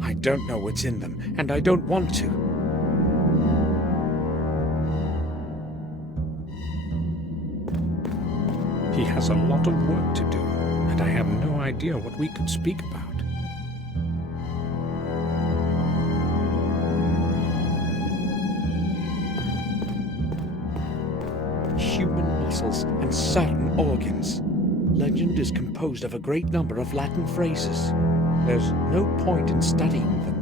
I don't know what's in them, and I don't want to. He has a lot of work to do, and I have no idea what we could speak about. Human muscles and certain organs. Legend is composed of a great number of Latin phrases. There's no point in studying them.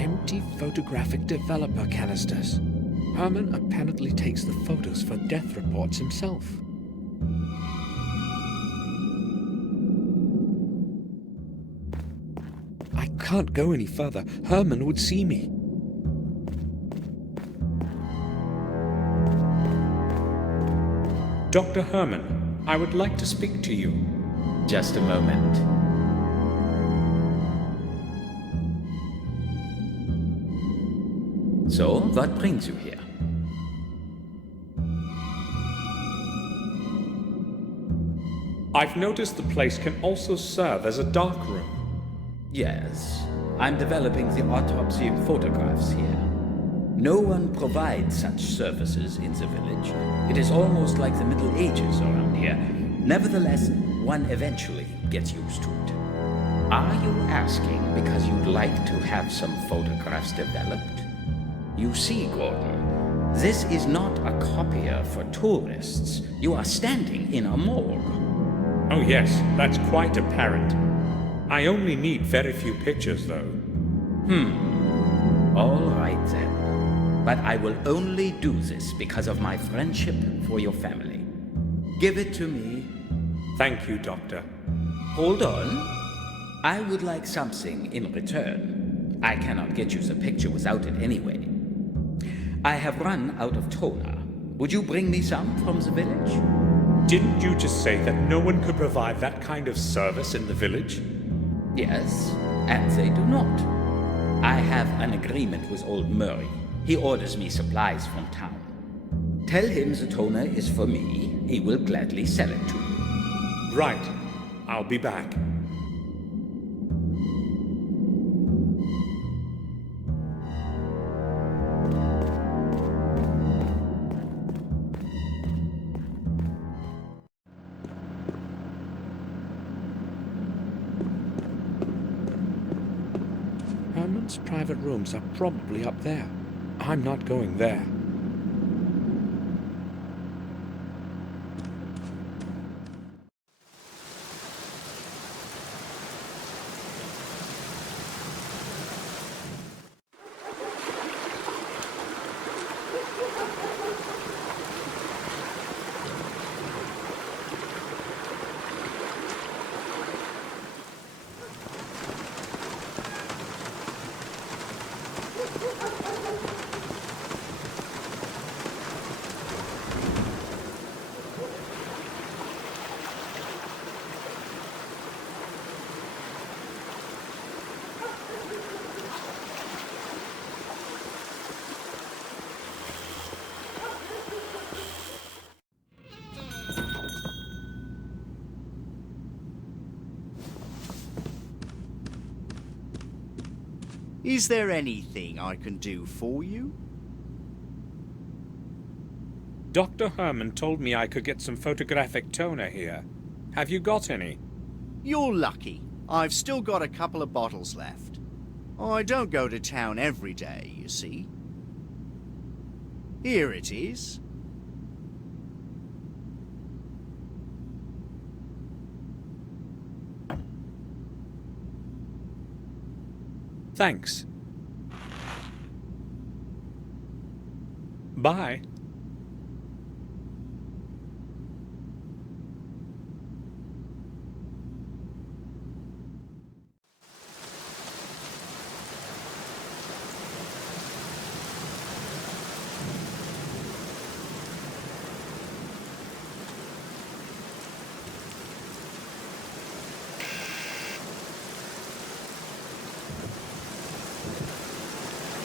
Empty photographic developer canisters. Herman apparently takes the photos for death reports himself. I can't go any further. Herman would see me. Dr. Herman, I would like to speak to you. Just a moment. So, what brings you here? I've noticed the place can also serve as a dark room. Yes, I'm developing the autopsy photographs here. No one provides such services in the village. It is almost like the Middle Ages around here. Nevertheless, one eventually gets used to it. Are you asking because you'd like to have some photographs developed? You see, Gordon, this is not a copier for tourists. You are standing in a morgue. Oh yes, that's quite apparent. I only need very few pictures, though. All right then. But I will only do this because of my friendship for your family. Give it to me. Thank you, Doctor. Hold on. I would like something in return. I cannot get you the picture without it anyway. I have run out of toner. Would you bring me some from the village? Didn't you just say that no one could provide that kind of service in the village? Yes, and they do not. I have an agreement with old Murray. He orders me supplies from town. Tell him the toner is for me. He will gladly sell it to you. Right. I'll be back. Herman's private rooms are probably up there. I'm not going there. Is there anything I can do for you? Dr. Herman told me I could get some photographic toner here. Have you got any? You're lucky. I've still got a couple of bottles left. I don't go to town every day, you see. Here it is. Thanks. Bye.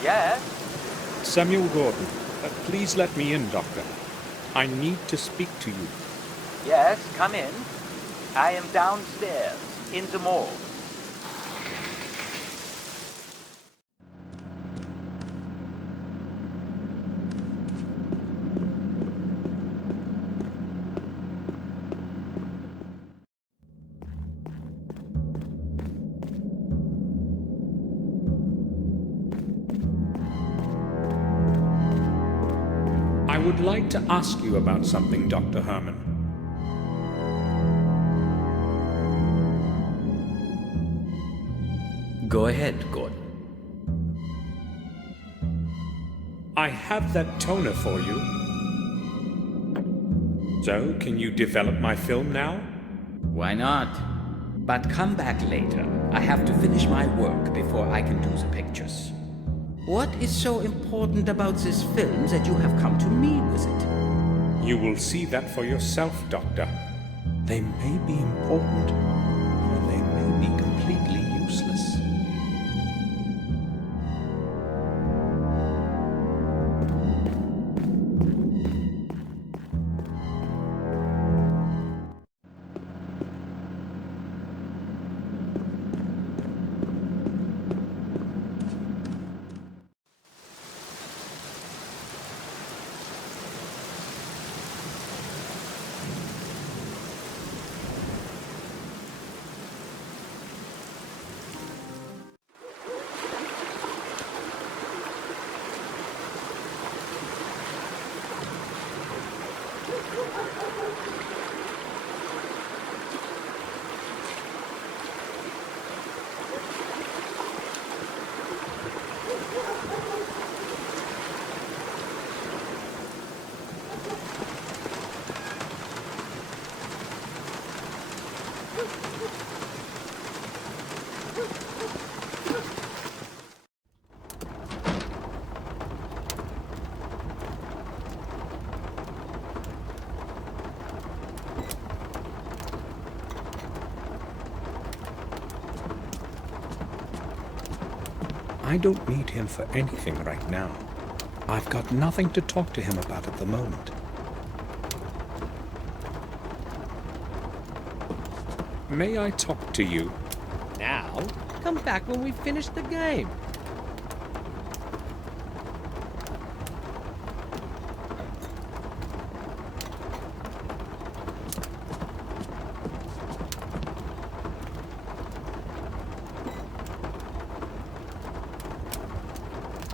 Yes? Samuel Gordon, please let me in, Doctor. I need to speak to you. Yes, come in. I am downstairs, in the morgue. I would like to ask you about something, Dr. Herman. Go ahead, Gordon. I have that toner for you. So, can you develop my film now? Why not? But come back later. I have to finish my work before I can do the pictures. What is so important about this film that you have come to me with it? You will see that for yourself, Doctor. They may be important, or they may be completely useless. I don't need him for anything right now. I've got nothing to talk to him about at the moment. May I talk to you? Now? Come back when we finish the game.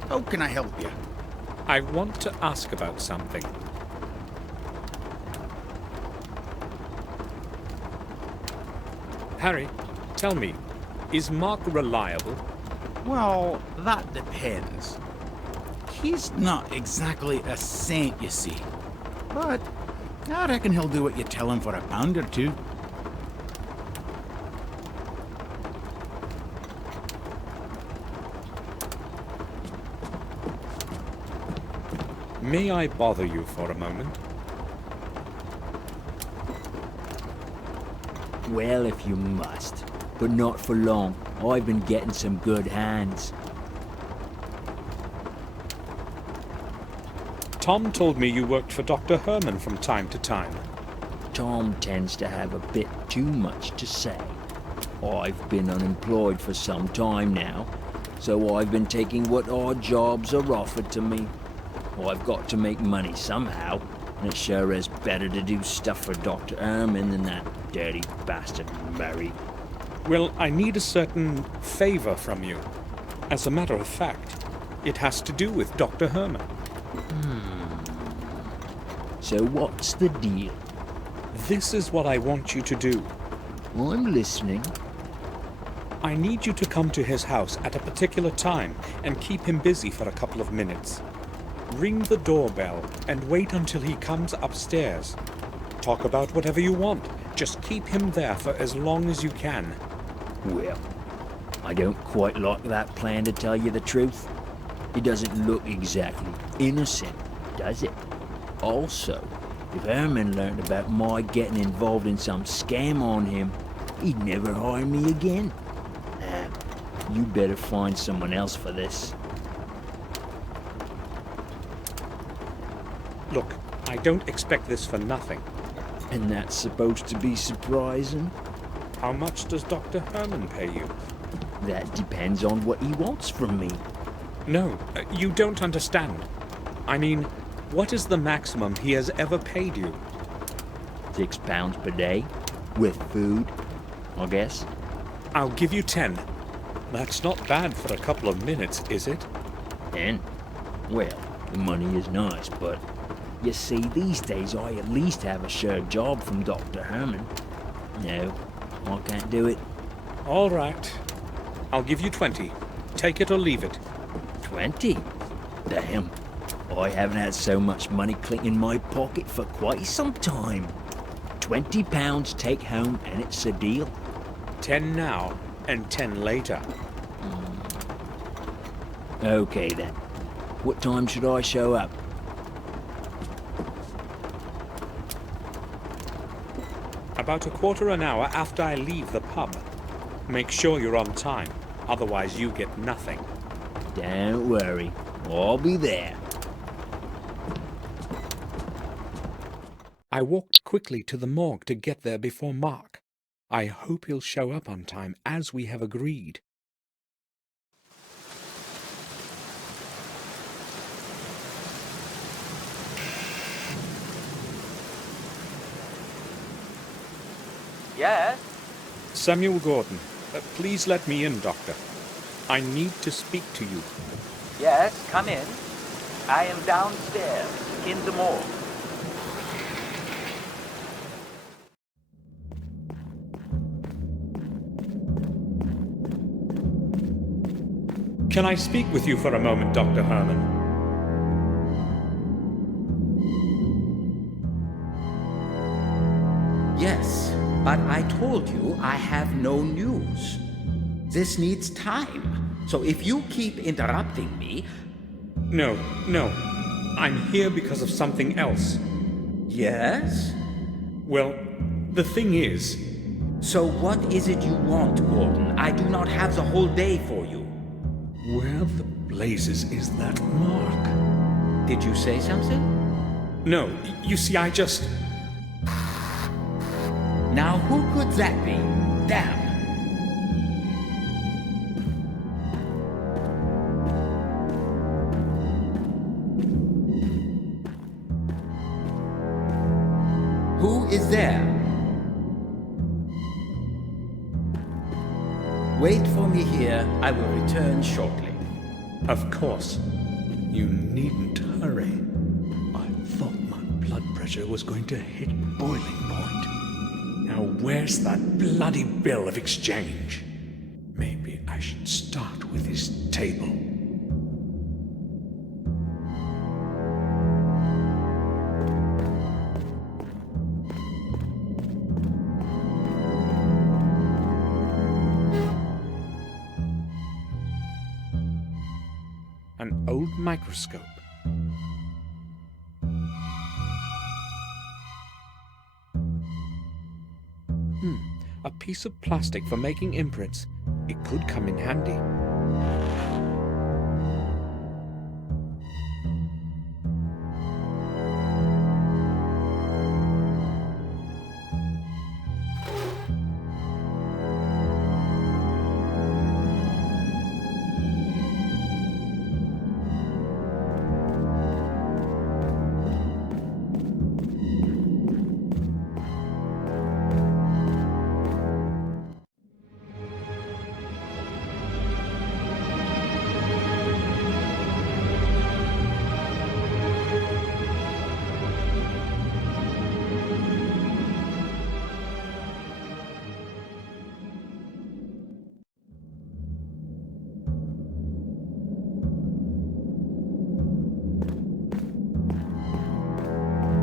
How can I help you? I want to ask about something. Harry, tell me, is Mark reliable? Well, that depends. He's not exactly a saint, you see. But I reckon he'll do what you tell him for a pound or two. May I bother you for a moment? Well, if you must. But not for long. I've been getting some good hands. Tom told me you worked for Dr. Herman from time to time. Tom tends to have a bit too much to say. I've been unemployed for some time now, so I've been taking what odd jobs are offered to me. I've got to make money somehow, and it sure is better to do stuff for Dr. Herman than that dirty bastard Murray. Well, I need a certain favor from you. As a matter of fact, it has to do with Dr. Herman. So what's the deal? This is what I want you to do. I'm listening. I need you to come to his house at a particular time and keep him busy for a couple of minutes. Ring the doorbell and wait until he comes upstairs. Talk about whatever you want. Just keep him there for as long as you can. Well, I don't quite like that plan, to tell you the truth. It doesn't look exactly innocent, does it? Also, if Herman learned about my getting involved in some scam on him, he'd never hire me again. You better find someone else for this. Look, I don't expect this for nothing. And that's supposed to be surprising? How much does Dr. Herman pay you? That depends on what he wants from me. No, you don't understand. I mean, what is the maximum he has ever paid you? £6 per day, with food, I guess. I'll give you 10. That's not bad for a couple of minutes, is it? 10? Well, the money is nice, but you see, these days I at least have a sure job from Dr. Herman. No, I can't do it. All right. I'll give you 20. Take it or leave it. 20? Damn. I haven't had so much money clink in my pocket for quite some time. £20 take home and it's a deal. 10 now and 10 later. Okay then. What time should I show up? About a quarter an hour after I leave the pub. Make sure you're on time, otherwise you get nothing. Don't worry, I'll be there. I walked quickly to the morgue to get there before Mark. I hope he'll show up on time as we have agreed. Yes? Samuel Gordon, please let me in, Doctor. I need to speak to you. Yes, come in. I am downstairs, in the morgue. Can I speak with you for a moment, Dr. Herman? Yes, but I told you I have no news. This needs time. So if you keep interrupting me... No. I'm here because of something else. Yes? Well, the thing is... So what is it you want, Gordon? I do not have the whole day for you. Where the blazes is that mark? Did you say something? No, you see, I just... Now who could that be? Damn! Who is there? Wait for me here. I will return shortly. Of course. You needn't hurry. I thought my blood pressure was going to hit boiling point. Now where's that bloody bill of exchange? Maybe I should start with his table. An old microscope. A piece of plastic for making imprints. It could come in handy.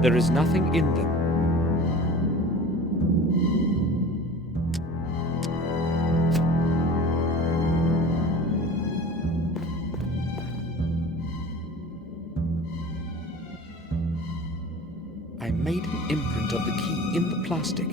There is nothing in them. I made an imprint of the key in the plastic.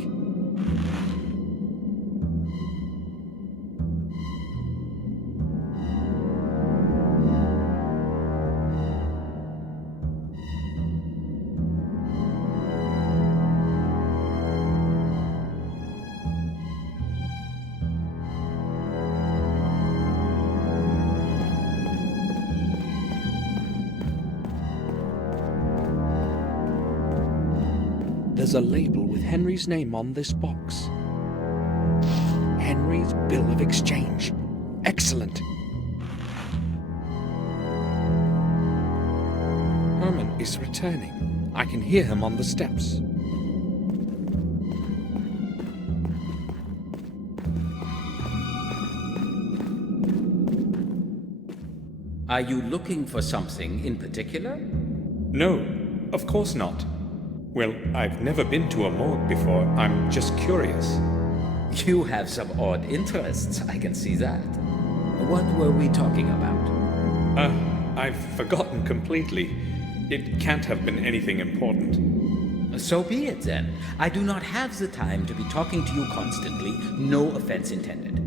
There's a label with Henry's name on this box. Henry's bill of exchange. Excellent. Herman is returning. I can hear him on the steps. Are you looking for something in particular? No, of course not. Well, I've never been to a morgue before. I'm just curious. You have some odd interests, I can see that. What were we talking about? I've forgotten completely. It can't have been anything important. So be it then. I do not have the time to be talking to you constantly. No offense intended.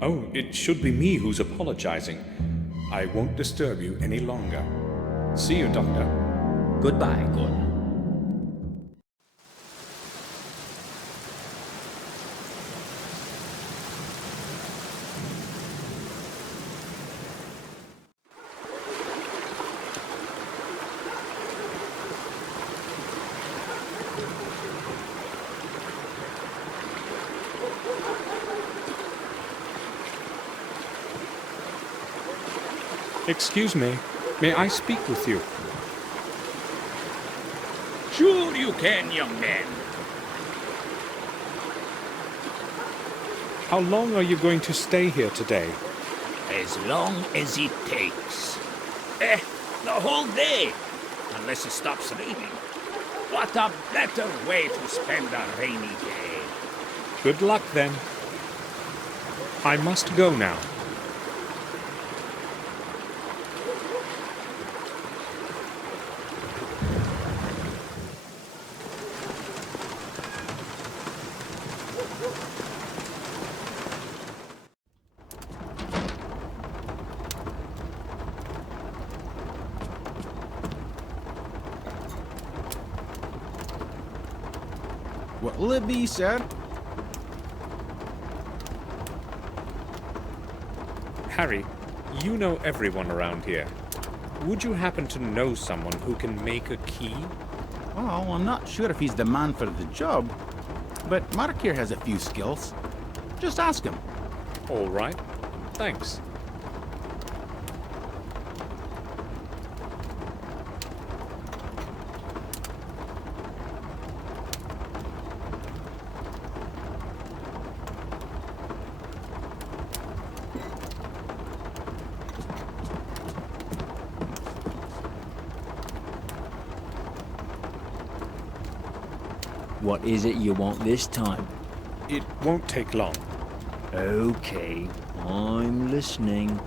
Oh, it should be me who's apologizing. I won't disturb you any longer. See you, Doctor. Goodbye, Gordon. Excuse me. May I speak with you? Sure you can, young man. How long are you going to stay here today? As long as it takes. The whole day. Unless it stops raining. What a better way to spend a rainy day. Good luck, then. I must go now. What'll it be, sir? Harry, you know everyone around here. Would you happen to know someone who can make a key? Well, I'm not sure if he's the man for the job, but Mark here has a few skills. Just ask him. All right. Thanks. What is it you want this time? It won't take long. Okay, I'm listening.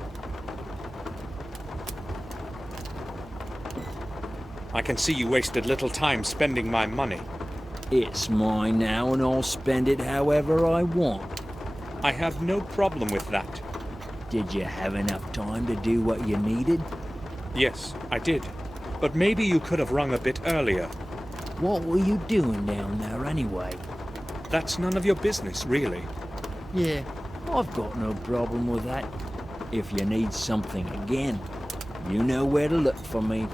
I can see you wasted little time spending my money. It's mine now and I'll spend it however I want. I have no problem with that. Did you have enough time to do what you needed? Yes, I did. But maybe you could have rung a bit earlier. What were you doing down there anyway? That's none of your business, really. Yeah, I've got no problem with that. If you need something again, you know where to look for me.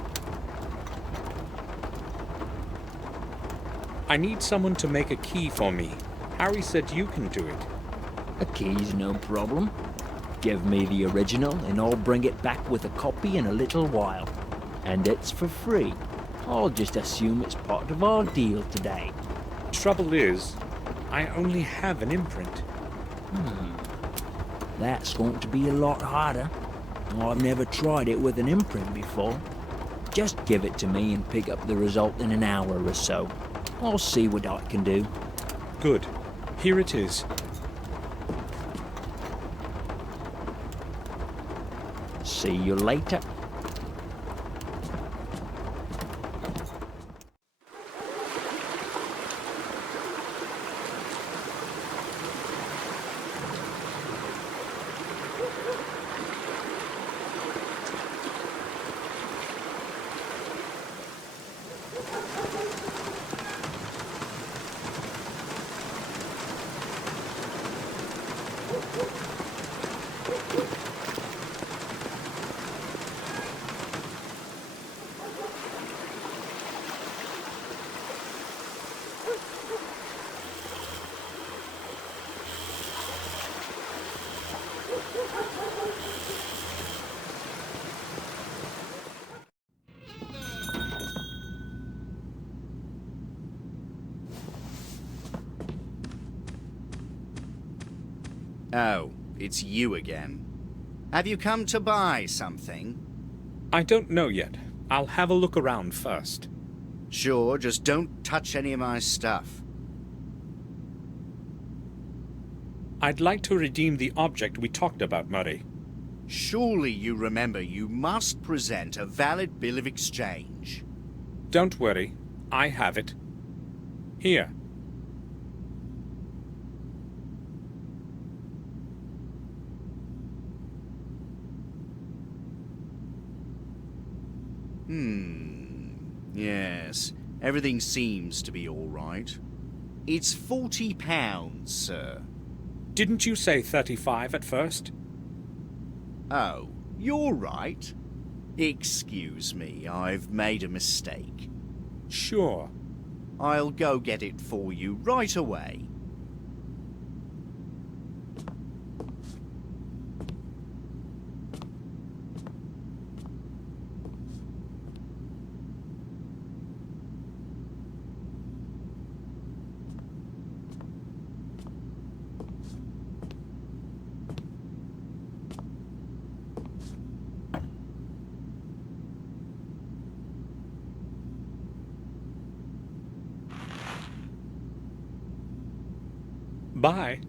I need someone to make a key for me. Harry said you can do it. A key's no problem. Give me the original and I'll bring it back with a copy in a little while. And it's for free. I'll just assume it's part of our deal today. Trouble is, I only have an imprint. That's going to be a lot harder. I've never tried it with an imprint before. Just give it to me and pick up the result in an hour or so. I'll see what I can do. Good. Here it is. See you later. Oh, it's you again. Have you come to buy something? I don't know yet. I'll have a look around first. Sure, just don't touch any of my stuff. I'd like to redeem the object we talked about, Murray. Surely you remember you must present a valid bill of exchange. Don't worry. I have it. Here. Yes, everything seems to be all right. It's £40, sir. Didn't you say 35 at first? Oh, you're right. Excuse me, I've made a mistake. Sure. I'll go get it for you right away. Bye.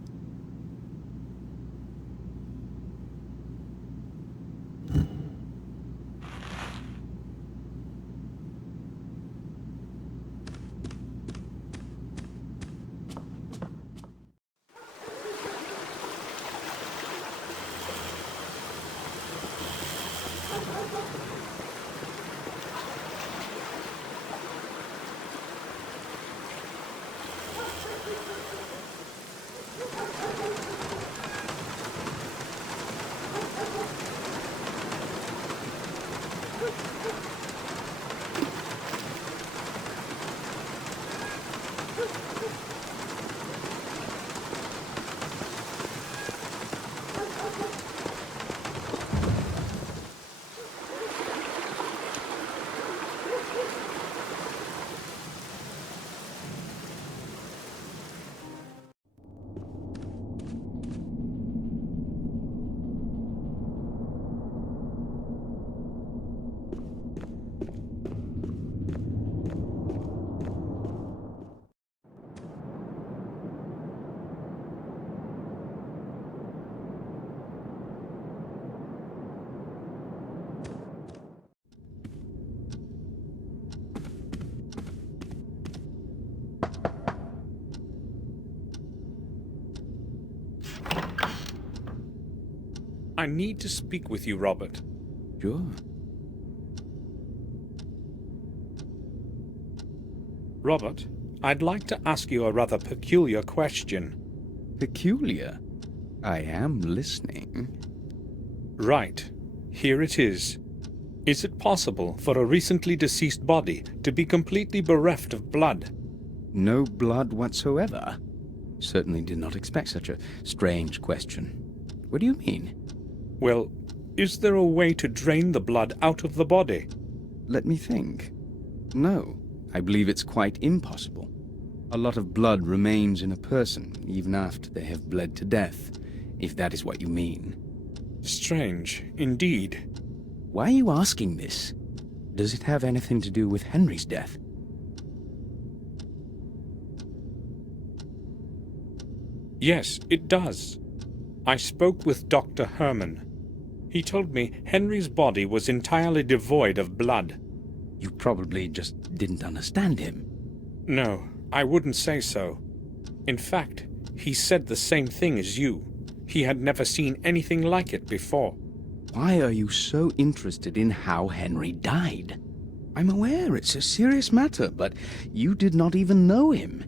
I need to speak with you, Robert. Sure. Robert, I'd like to ask you a rather peculiar question. Peculiar? I am listening. Right. Here it is. Is it possible for a recently deceased body to be completely bereft of blood? No blood whatsoever? Certainly did not expect such a strange question. What do you mean? Well, is there a way to drain the blood out of the body? Let me think. No, I believe it's quite impossible. A lot of blood remains in a person even after they have bled to death, if that is what you mean. Strange, indeed. Why are you asking this? Does it have anything to do with Henry's death? Yes, it does. I spoke with Dr. Herman. He told me Henry's body was entirely devoid of blood. You probably just didn't understand him. No, I wouldn't say so. In fact, he said the same thing as you. He had never seen anything like it before. Why are you so interested in how Henry died? I'm aware it's a serious matter, but you did not even know him.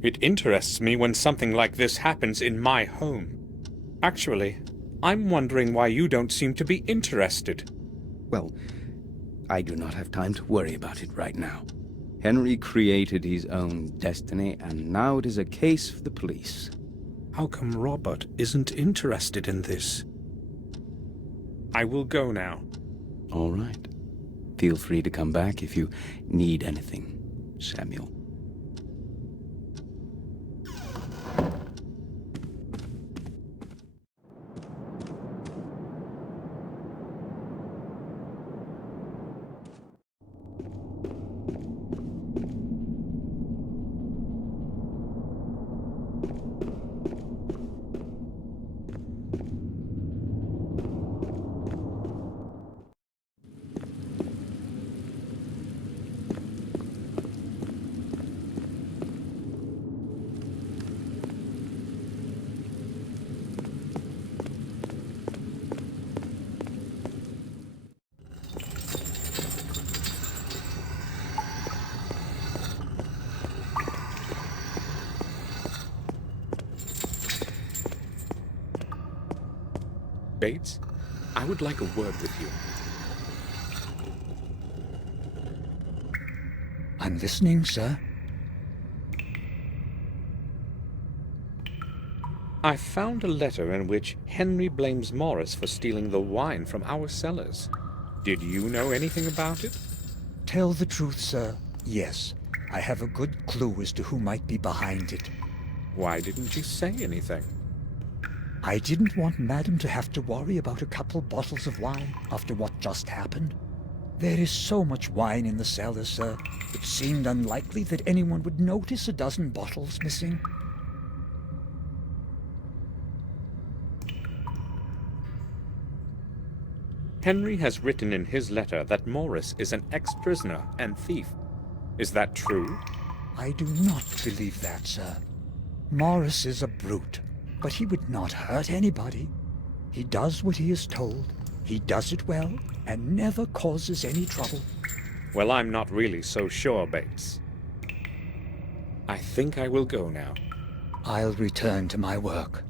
It interests me when something like this happens in my home. Actually, I'm wondering why you don't seem to be interested. Well, I do not have time to worry about it right now. Henry created his own destiny, and now it is a case for the police. How come Robert isn't interested in this? I will go now. All right. Feel free to come back if you need anything, Samuel. Bates, I would like a word with you. I'm listening, sir. I found a letter in which Henry blames Morris for stealing the wine from our cellars. Did you know anything about it? Tell the truth, sir. Yes, I have a good clue as to who might be behind it. Why didn't you say anything? I didn't want Madam to have to worry about a couple bottles of wine after what just happened. There is so much wine in the cellar, sir. It seemed unlikely that anyone would notice a dozen bottles missing. Henry has written in his letter that Morris is an ex-prisoner and thief. Is that true? I do not believe that, sir. Morris is a brute, but he would not hurt anybody. He does what he is told. He does it well and never causes any trouble. Well, I'm not really so sure, Bates. I think I will go now. I'll return to my work.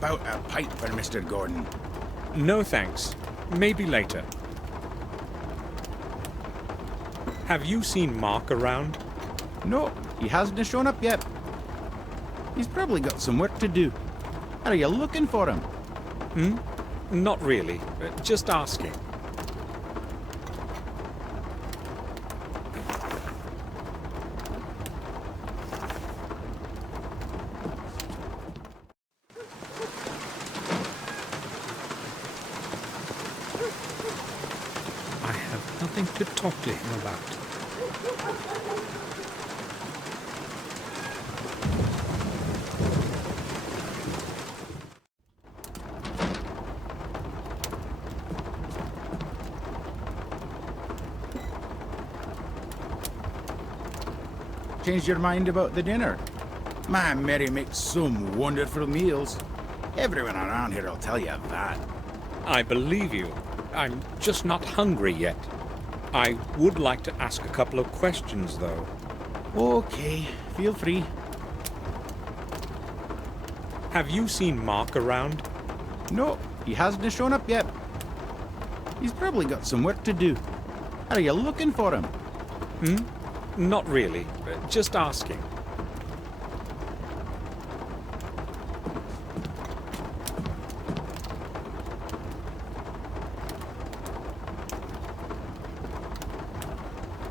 about a pipe for Mr. Gordon? No thanks. Maybe later. Have you seen Mark around? No, he hasn't shown up yet. He's probably got some work to do. Are you looking for him? Not really. Just asking. I have nothing to talk to him about. Changed your mind about the dinner? My Mary makes some wonderful meals. Everyone around here will tell you that. I believe you. I'm just not hungry yet. I would like to ask a couple of questions, though. Okay, feel free. Have you seen Mark around? No, he hasn't shown up yet. He's probably got some work to do. Are you looking for him? Not really. Just asking.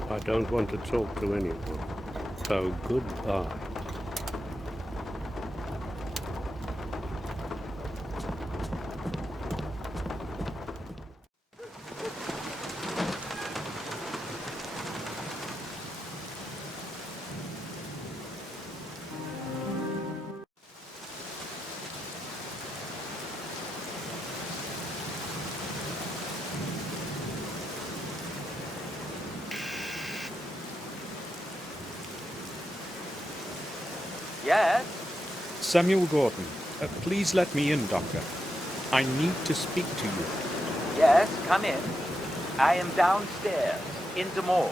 I don't want to talk to anyone. So goodbye. Yes? Samuel Gordon, please let me in, Doctor. I need to speak to you. Yes, come in. I am downstairs, in the morgue.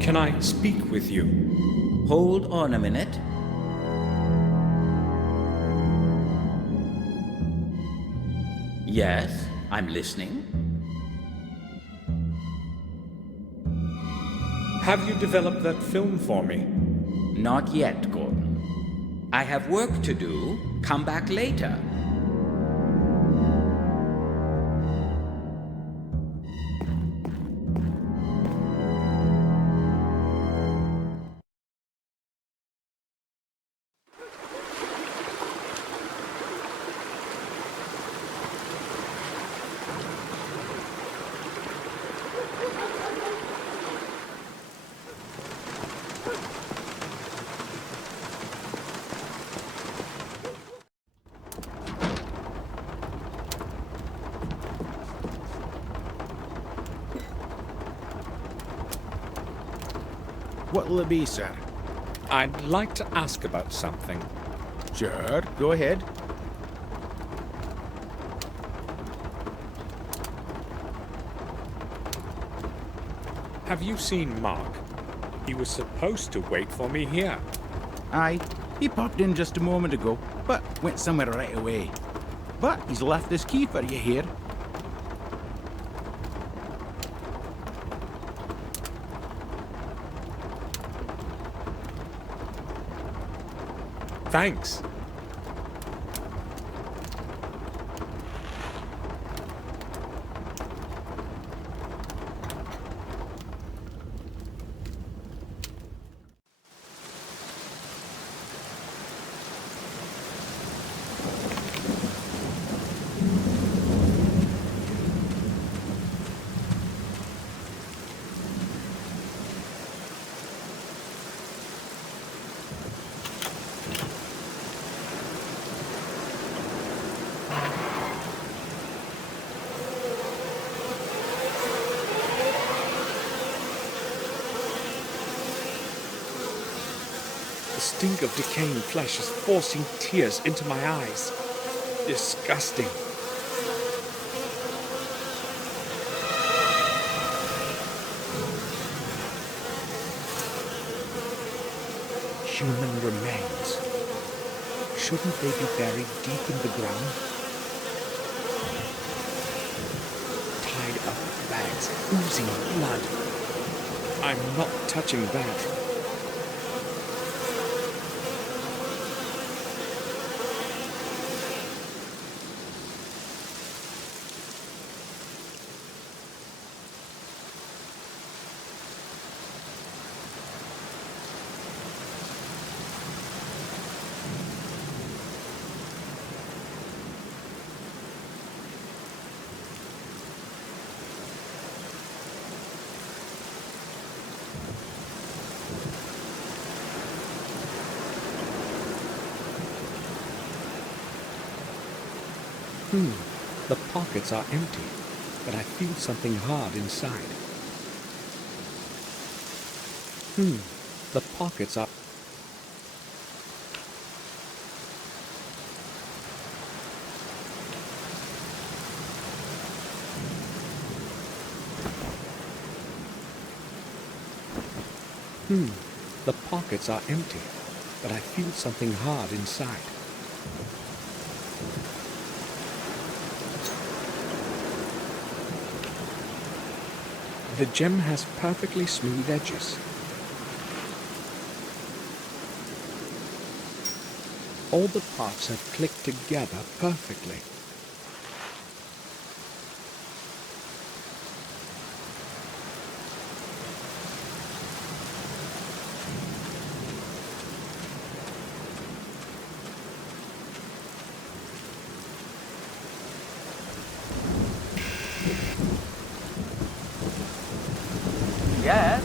Can I speak with you? Hold on a minute. Yes, I'm listening. Have you developed that film for me? Not yet, Gordon. I have work to do. Come back later. What'll it be, sir? I'd like to ask about something. Sure, go ahead. Have you seen Mark? He was supposed to wait for me here. Aye, he popped in just a moment ago, but went somewhere right away. But he's left this key for you here. Thanks. The stink of decaying flesh is forcing tears into my eyes. Disgusting. Human remains. Shouldn't they be buried deep in the ground? Tied up with bags, oozing blood. I'm not touching that. The pockets are empty, but I feel something hard inside. The pockets are... The pockets are empty, but I feel something hard inside. The gem has perfectly smooth edges. All the parts have clicked together perfectly. Yes?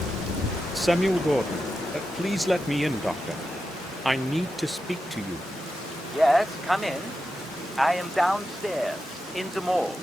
Samuel Gordon, please let me in, Doctor. I need to speak to you. Yes, come in. I am downstairs, in the morgue.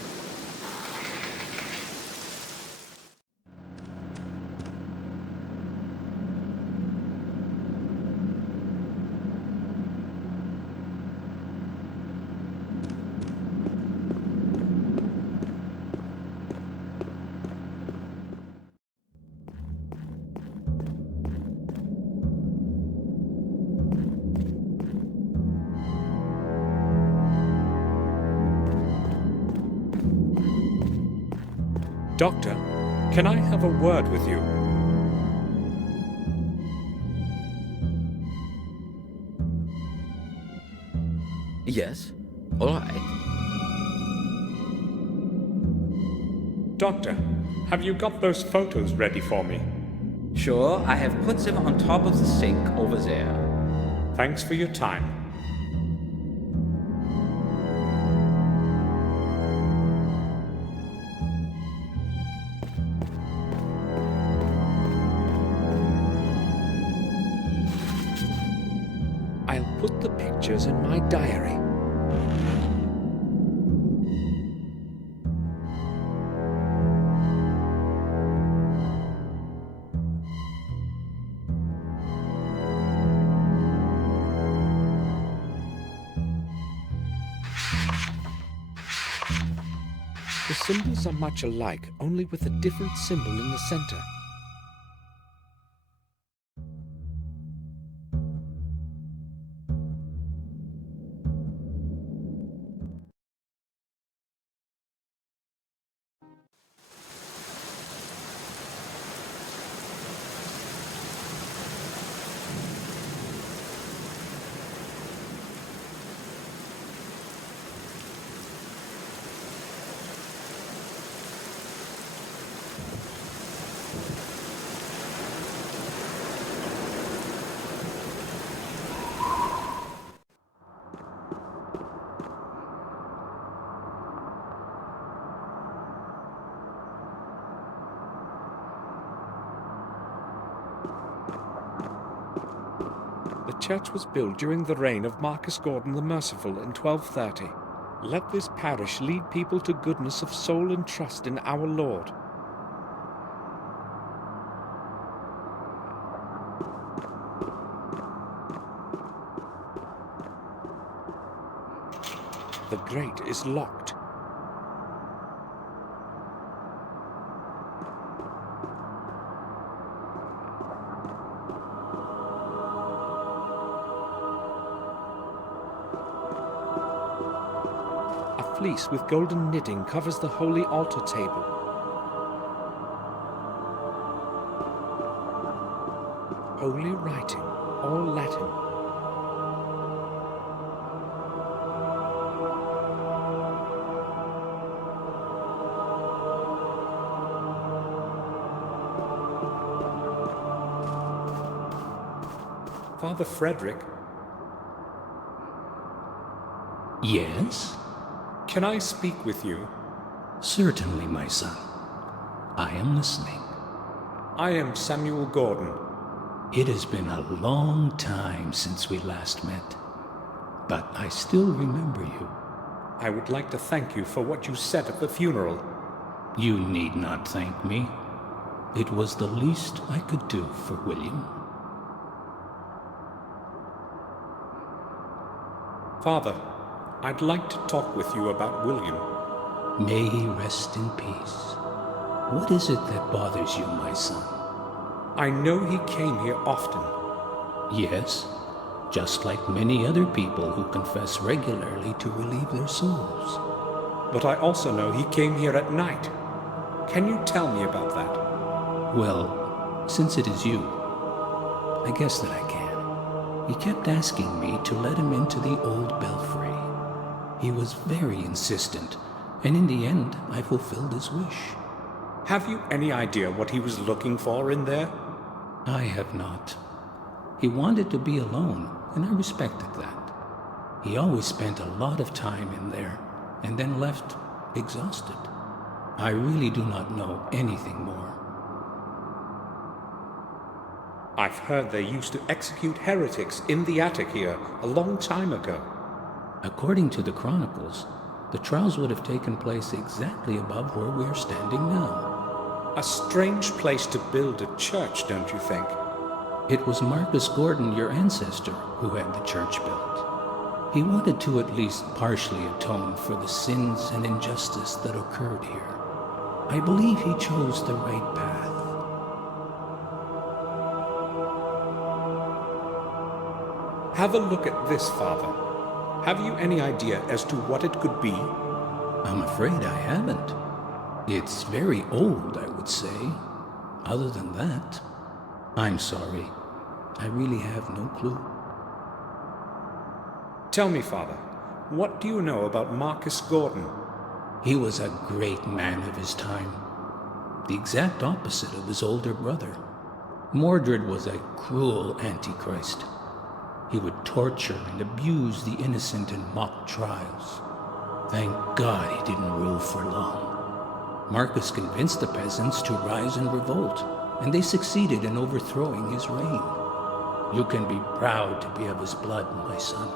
Doctor, can I have a word with you? Yes? All right. Doctor, have you got those photos ready for me? Sure, I have put them on top of the sink over there. Thanks for your time. I'll put the pictures in my diary. The symbols are much alike, only with a different symbol in the center. The church was built during the reign of Marcus Gordon the Merciful in 1230. Let this parish lead people to goodness of soul and trust in our Lord. The grate is locked. A fleece with golden knitting covers the holy altar table. Holy writing, all Latin. Father Frederick? Yes? Can I speak with you? Certainly, my son. I am listening. I am Samuel Gordon. It has been a long time since we last met, but I still remember you. I would like to thank you for what you said at the funeral. You need not thank me. It was the least I could do for William. Father, I'd like to talk with you about William. May he rest in peace. What is it that bothers you, my son? I know he came here often. Yes, just like many other people who confess regularly to relieve their souls. But I also know he came here at night. Can you tell me about that? Well, since it is you, I guess that I can. He kept asking me to let him into the old belfry. He was very insistent, and in the end, I fulfilled his wish. Have you any idea what he was looking for in there? I have not. He wanted to be alone, and I respected that. He always spent a lot of time in there, and then left exhausted. I really do not know anything more. I've heard they used to execute heretics in the attic here a long time ago. According to the chronicles, the trials would have taken place exactly above where we are standing now. A strange place to build a church, don't you think? It was Marcus Gordon, your ancestor, who had the church built. He wanted to at least partially atone for the sins and injustice that occurred here. I believe he chose the right path. Have a look at this, Father. Have you any idea as to what it could be? I'm afraid I haven't. It's very old, I would say. Other than that, I'm sorry. I really have no clue. Tell me, Father, what do you know about Marcus Gordon? He was a great man of his time. The exact opposite of his older brother. Mordred was a cruel antichrist. He would torture and abuse the innocent in mock trials. Thank God he didn't rule for long. Marcus convinced the peasants to rise and revolt, and they succeeded in overthrowing his reign. You can be proud to be of his blood, my son.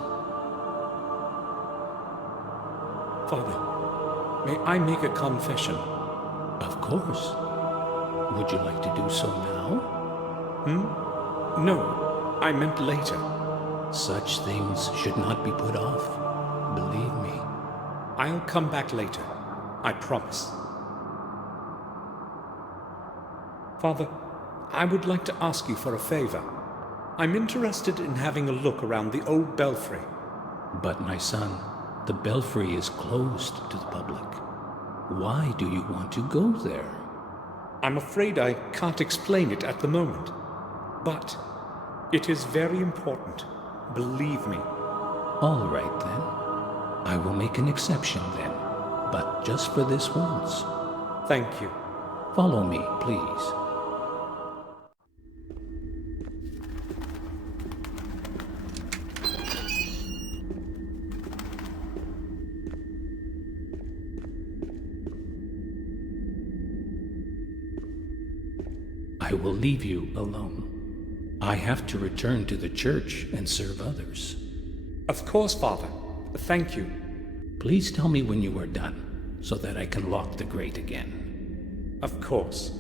Father, may I make a confession? Of course. Would you like to do so now? No, I meant later. Such things should not be put off. Believe me. I'll come back later. I promise. Father, I would like to ask you for a favor. I'm interested in having a look around the old belfry. But my son, the belfry is closed to the public. Why do you want to go there? I'm afraid I can't explain it at the moment. But it is very important. Believe me. All right, then. I will make an exception, then. But just for this once. Thank you. Follow me, please. I will leave you alone. I have to return to the church and serve others. Of course, Father. Thank you. Please tell me when you are done, so that I can lock the grate again. Of course.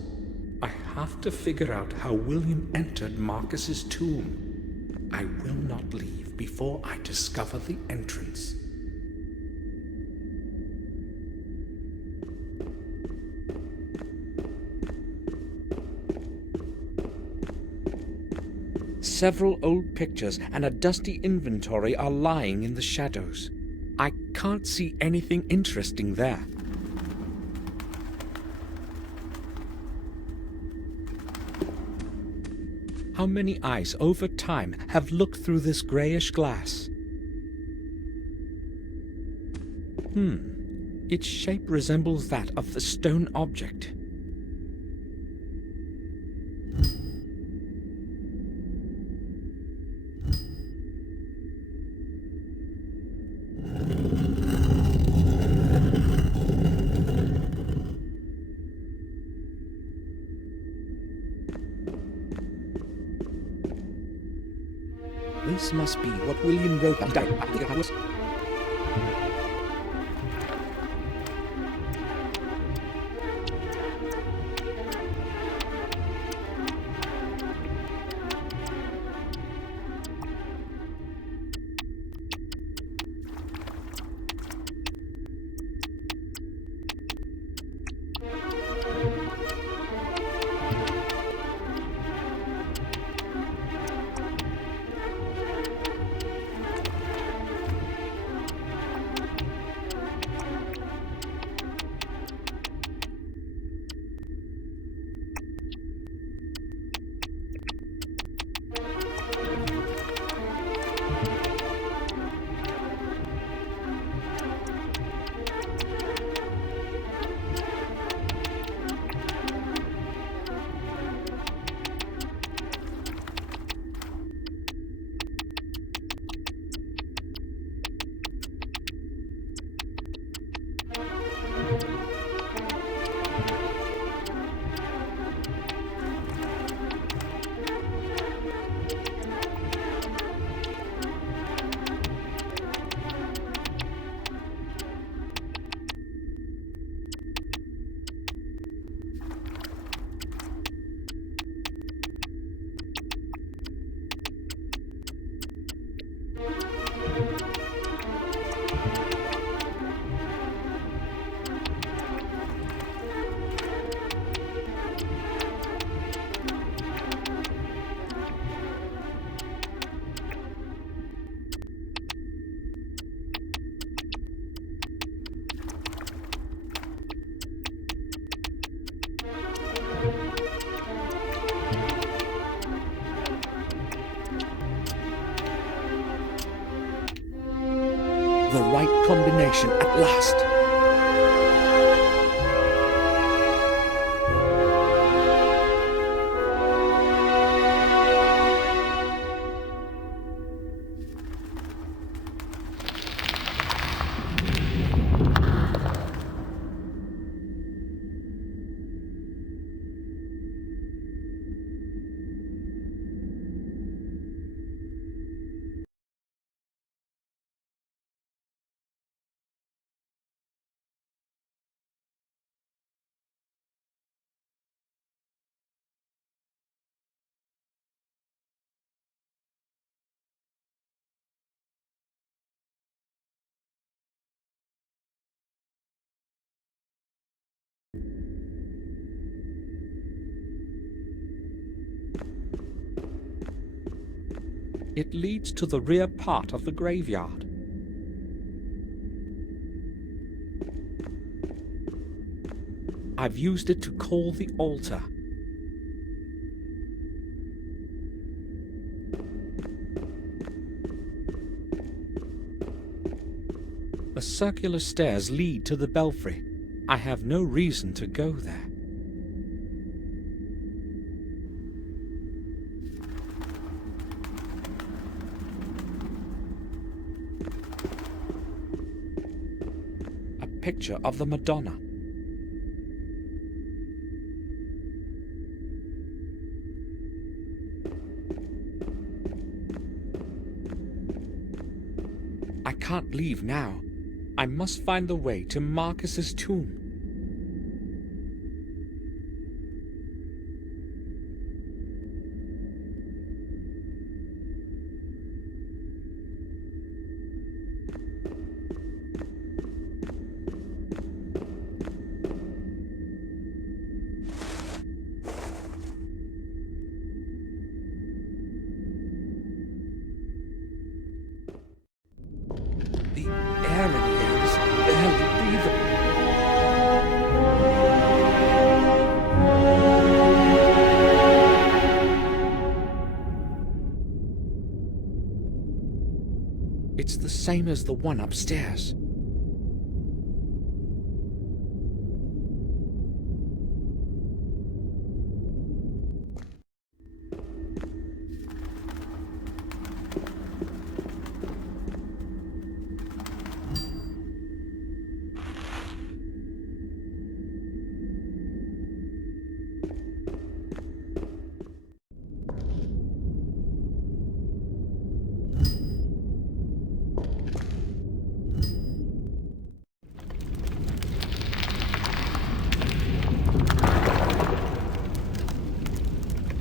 I have to figure out how William entered Marcus's tomb. I will not leave before I discover the entrance. Several old pictures and a dusty inventory are lying in the shadows. I can't see anything interesting there. How many eyes over time have looked through this greyish glass? Its shape resembles that of the stone object. This must be what William wrote about the house. The right combination at last. It leads to the rear part of the graveyard. I've used it to call the altar. The circular stairs lead to the belfry. I have no reason to go there. A picture of the Madonna. I can't leave now. I must find the way to Marcus's tomb. It's the same as the one upstairs.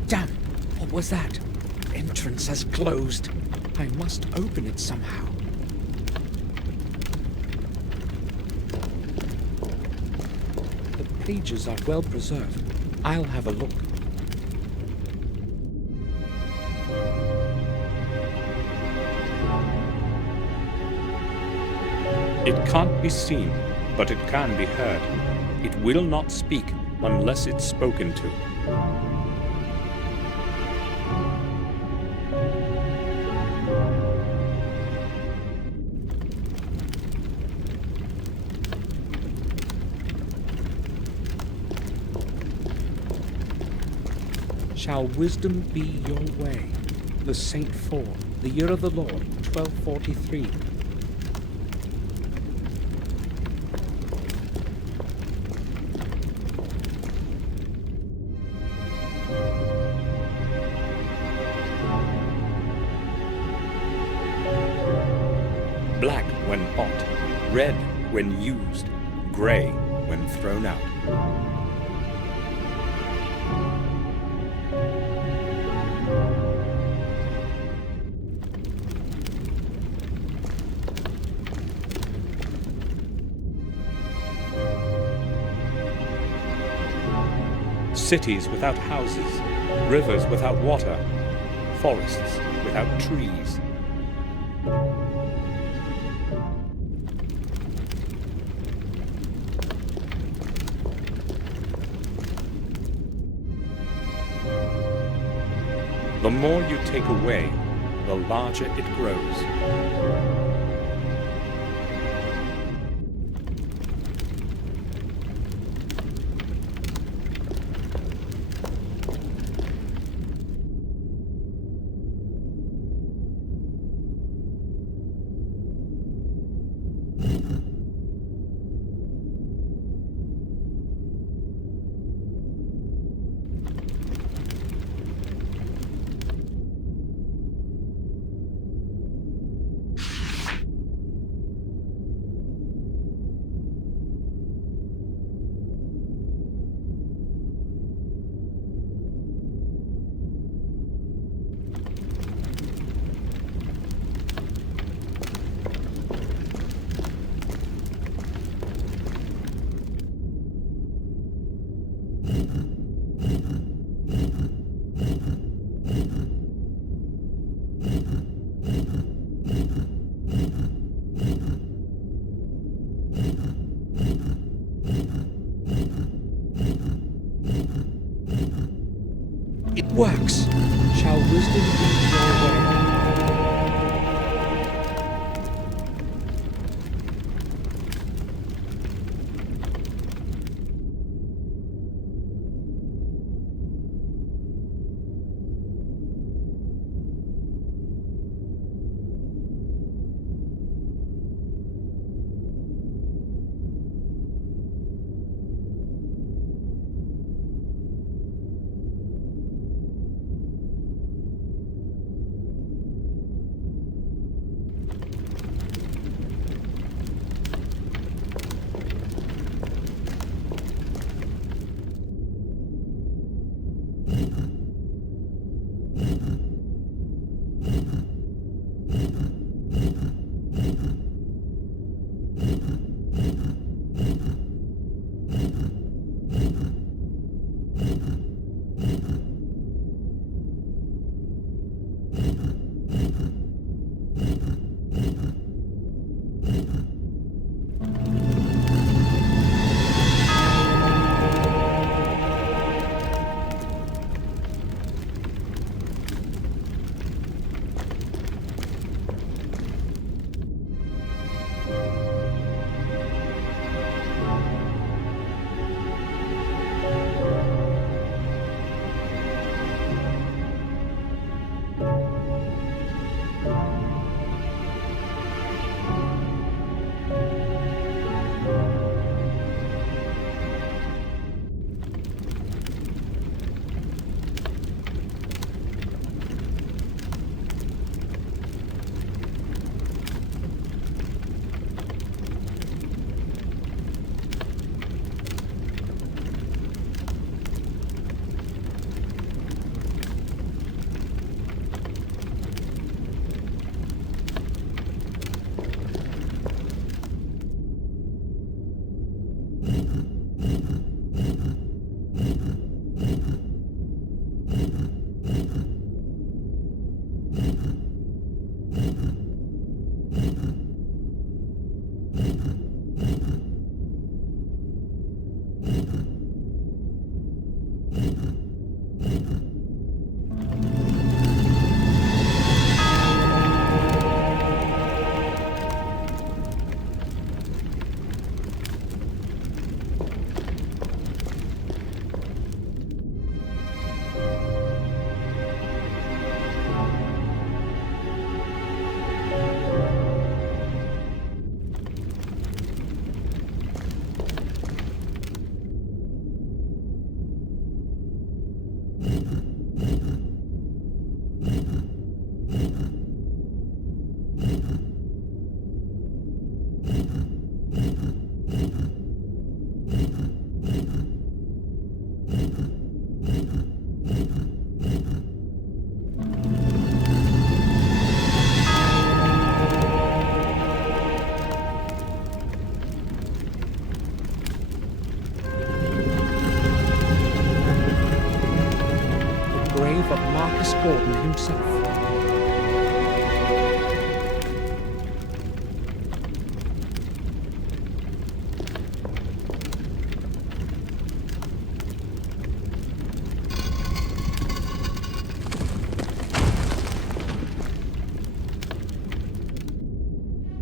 Damn! What was that? Entrance has closed. I must open it somehow. The pages are well preserved. I'll have a look. It can't be seen, but it can be heard. It will not speak unless it's spoken to. Shall wisdom be your way? The Saint 4, the year of the Lord, 1243. Black when bought, red when used, grey when thrown out. Cities without houses, rivers without water, forests without trees. The more you take away, the larger it grows. It works. Shall wisdom be your way? Gordon himself.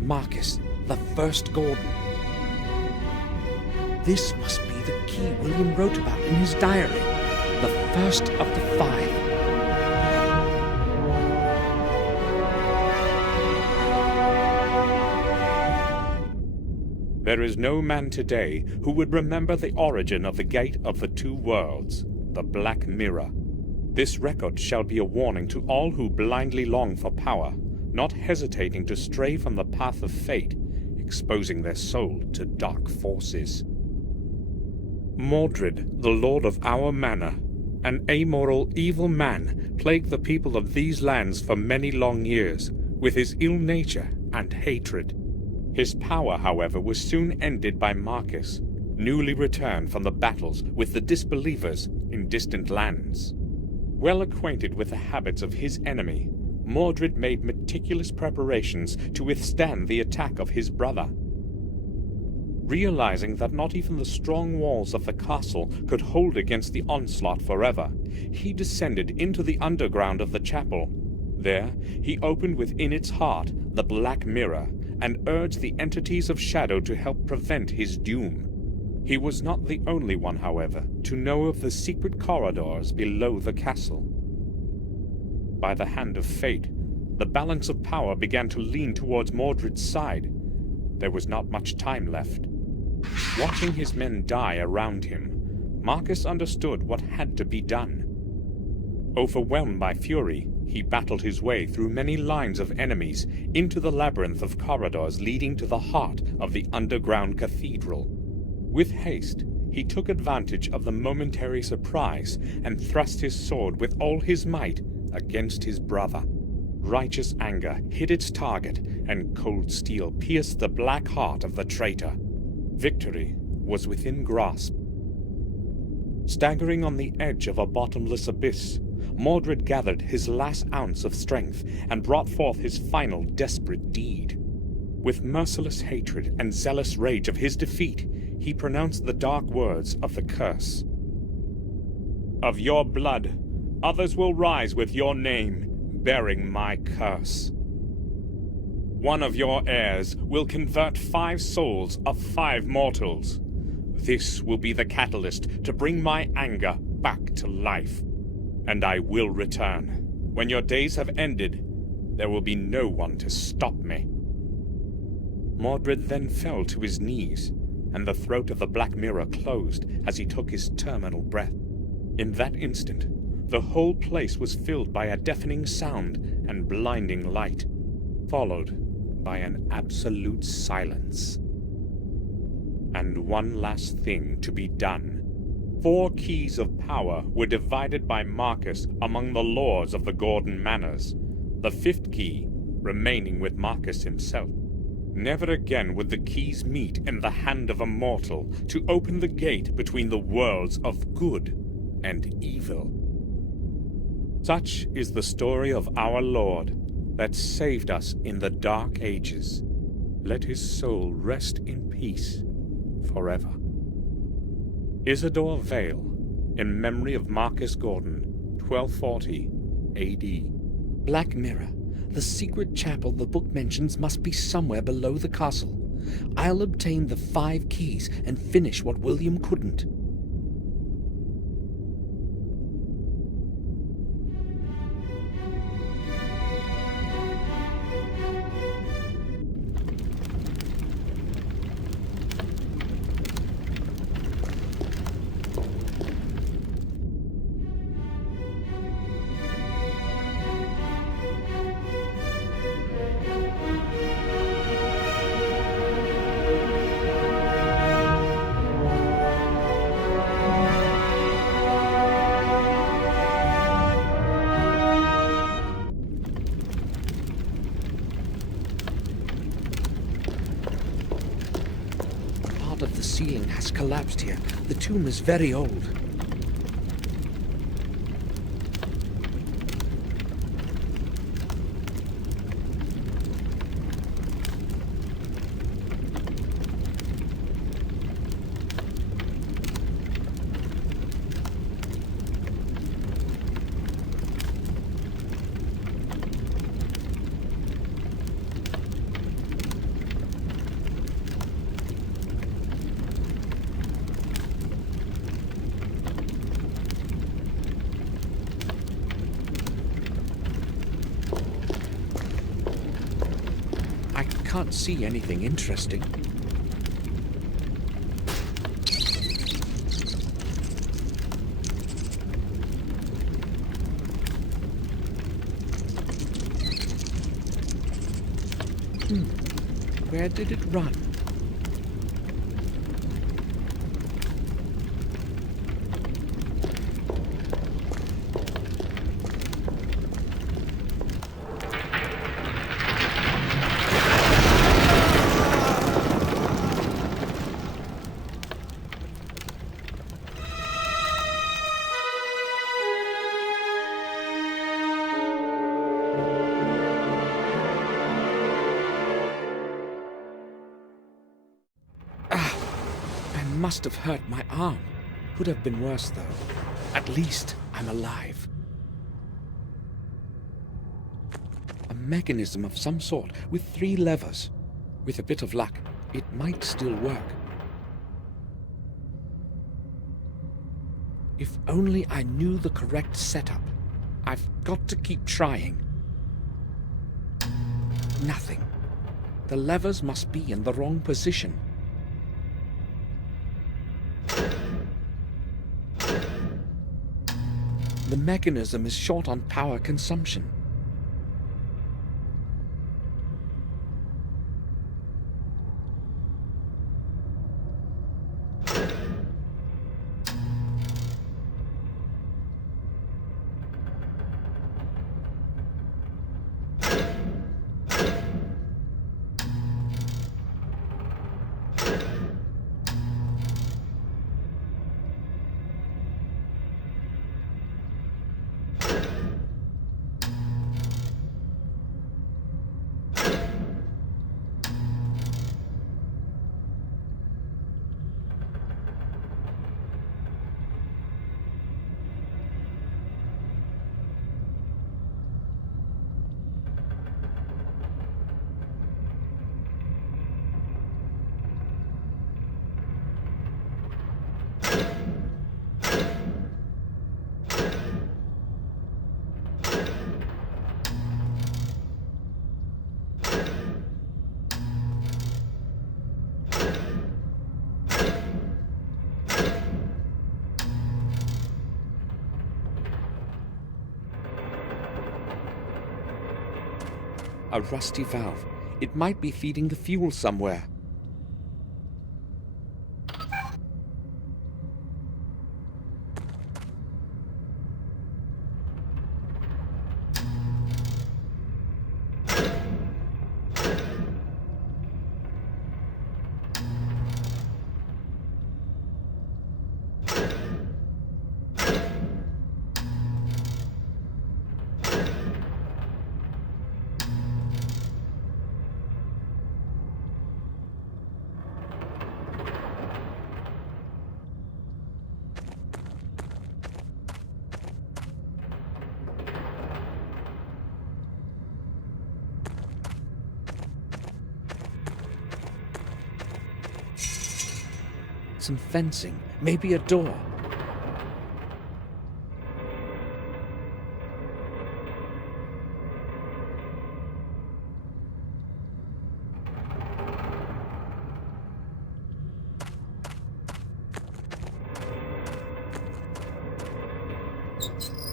Marcus, the first Gordon. This must be the key William wrote about in his diary. The first of the 5. There is no man today who would remember the origin of the Gate of the Two Worlds, the Black Mirror. This record shall be a warning to all who blindly long for power, not hesitating to stray from the path of fate, exposing their soul to dark forces. Mordred, the lord of our manor, an amoral, evil man, plagued the people of these lands for many long years, with his ill nature and hatred. His power, however, was soon ended by Marcus, newly returned from the battles with the disbelievers in distant lands. Well acquainted with the habits of his enemy, Mordred made meticulous preparations to withstand the attack of his brother. Realizing that not even the strong walls of the castle could hold against the onslaught forever, he descended into the underground of the chapel. There, he opened within its heart the Black Mirror, and urged the entities of shadow to help prevent his doom. He was not the only one, however, to know of the secret corridors below the castle. By the hand of fate, the balance of power began to lean towards Mordred's side. There was not much time left. Watching his men die around him, Marcus understood what had to be done. Overwhelmed by fury, he battled his way through many lines of enemies into the labyrinth of corridors leading to the heart of the underground cathedral. With haste, he took advantage of the momentary surprise and thrust his sword with all his might against his brother. Righteous anger hit its target, and cold steel pierced the black heart of the traitor. Victory was within grasp. Staggering on the edge of a bottomless abyss, Mordred gathered his last ounce of strength and brought forth his final desperate deed. With merciless hatred and zealous rage of his defeat, he pronounced the dark words of the curse. Of your blood, others will rise with your name, bearing my curse. One of your heirs will convert 5 souls of 5 mortals. This will be the catalyst to bring my anger back to life. And I will return. When your days have ended, there will be no one to stop me. Mordred then fell to his knees, and the throat of the Black Mirror closed as he took his terminal breath. In that instant, the whole place was filled by a deafening sound and blinding light, followed by an absolute silence. And one last thing to be done. 4 keys of power were divided by Marcus among the lords of the Gordon manors, the 5th key remaining with Marcus himself. Never again would the keys meet in the hand of a mortal to open the gate between the worlds of good and evil. Such is the story of our Lord that saved us in the Dark Ages. Let his soul rest in peace forever. Isidore Vale, in memory of Marcus Gordon, 1240 A.D. Black Mirror. The secret chapel the book mentions must be somewhere below the castle. I'll obtain the 5 keys and finish what William couldn't. Of the ceiling has collapsed here. The tomb is very old. can't see anything interesting. Where did it run? Must have hurt my arm. Could have been worse, though. At least I'm alive. A mechanism of some sort with 3 levers. With a bit of luck, it might still work. If only I knew the correct setup. I've got to keep trying. Nothing. The levers must be in the wrong position. The mechanism is short on power consumption. A rusty valve. It might be feeding the fuel somewhere. Some fencing, maybe a door.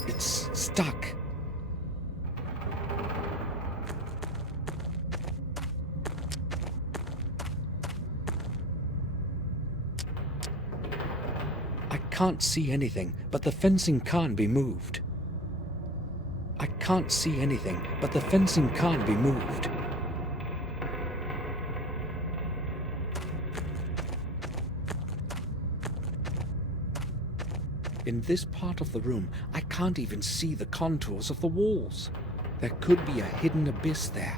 It's stuck. I can't see anything, but the fencing can't be moved. I can't see anything, but the fencing can't be moved. In this part of the room, I can't even see the contours of the walls. There could be a hidden abyss there.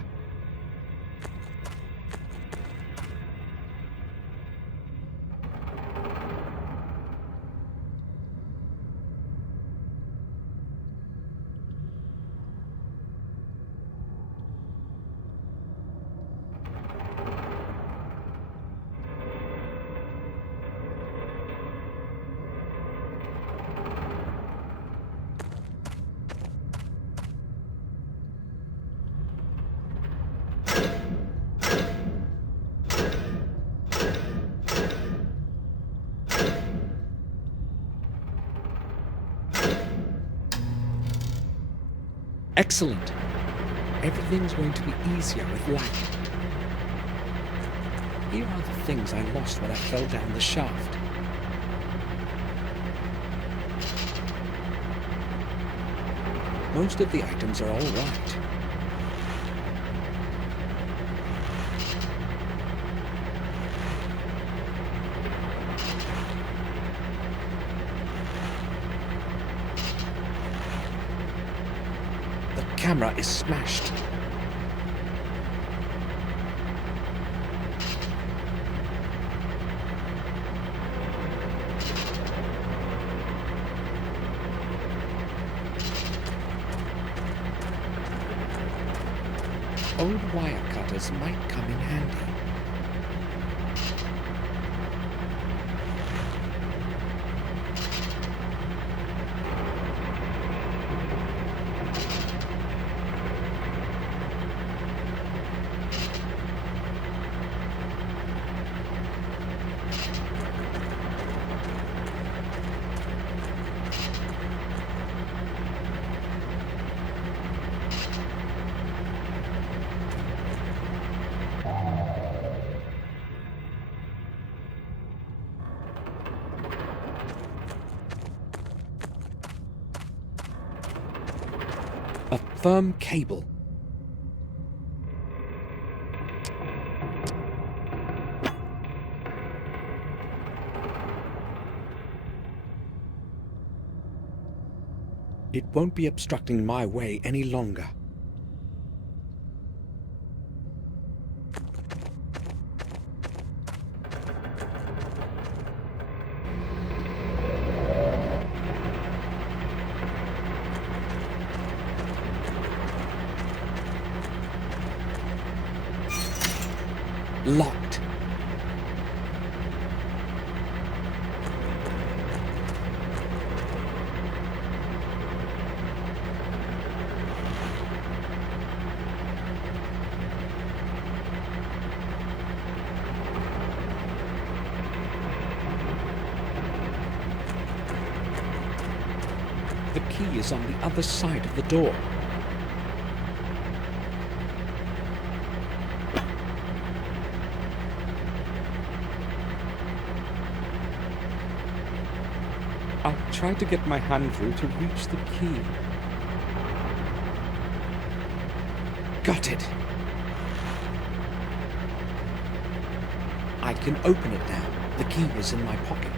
Excellent. Everything's going to be easier with light. Here are the things I lost when I fell down the shaft. Most of the items are all right. The camera is smashed. Old wire cutters might come in handy. A firm cable. It won't be obstructing my way any longer. Locked. The key is on the other side of the door. I'll try to get my hand through to reach the key. Got it. I can open it now. The key is in my pocket.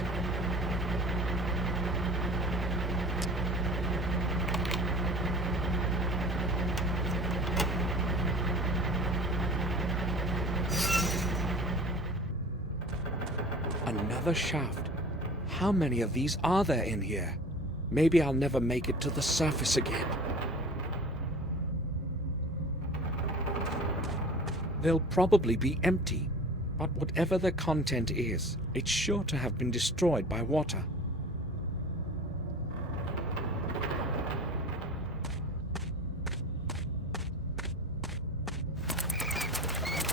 Another shaft. How many of these are there in here? Maybe I'll never make it to the surface again. They'll probably be empty, but whatever the content is, it's sure to have been destroyed by water.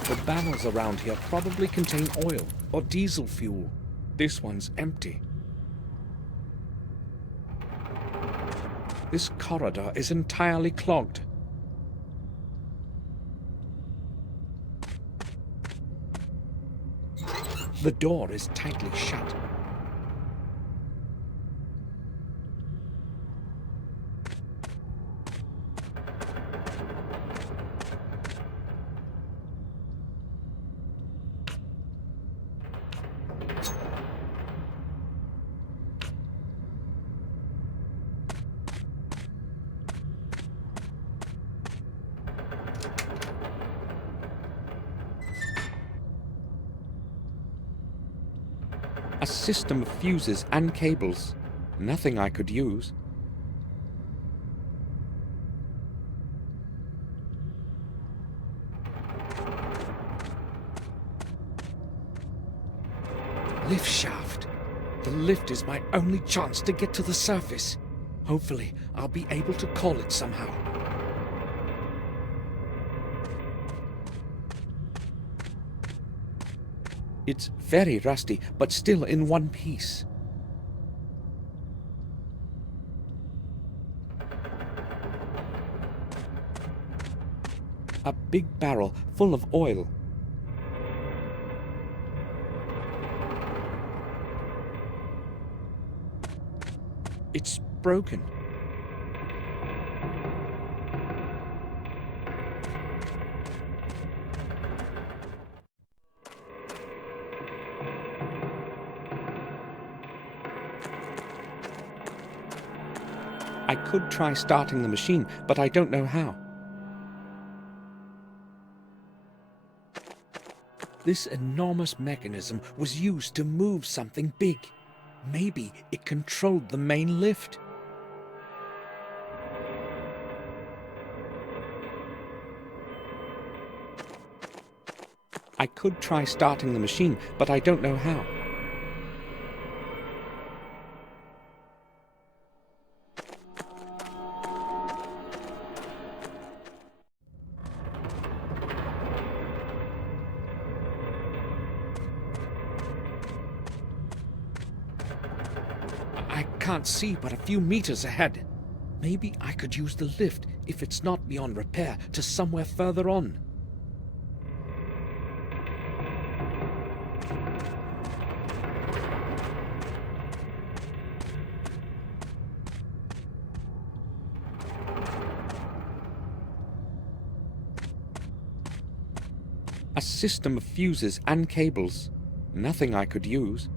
The barrels around here probably contain oil or diesel fuel. This one's empty. This corridor is entirely clogged. The door is tightly shut. A system of fuses and cables. Nothing I could use. Lift shaft. The lift is my only chance to get to the surface. Hopefully, I'll be able to call it somehow. It's very rusty, but still in one piece. A big barrel full of oil. It's broken. I could try starting the machine, but I don't know how. This enormous mechanism was used to move something big. Maybe it controlled the main lift. I could try starting the machine, but I don't know how. I can't see but a few meters ahead. Maybe I could use the lift, if it's not beyond repair, to somewhere further on. A system of fuses and cables. Nothing I could use.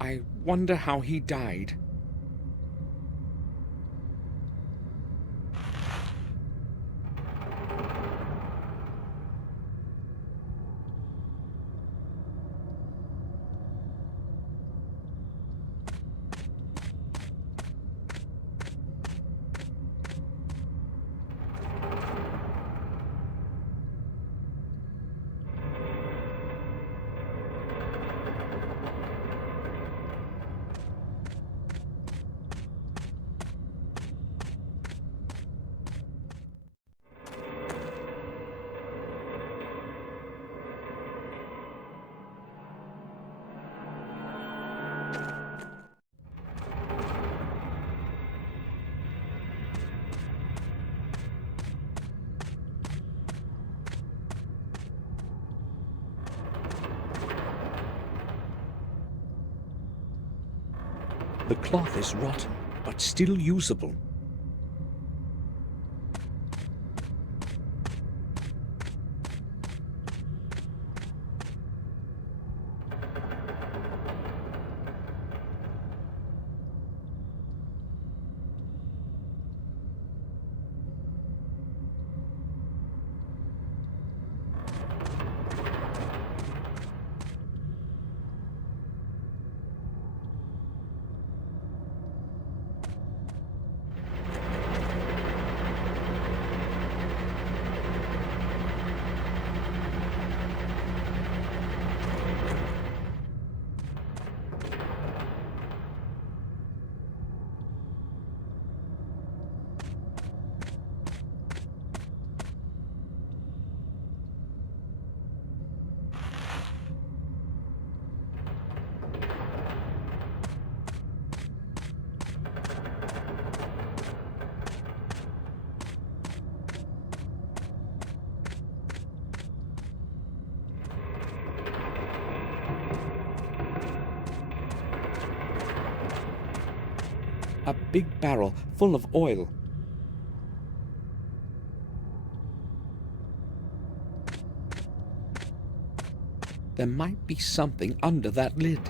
I wonder how he died. The cloth is rotten, but still usable. A big barrel full of oil. There might be something under that lid.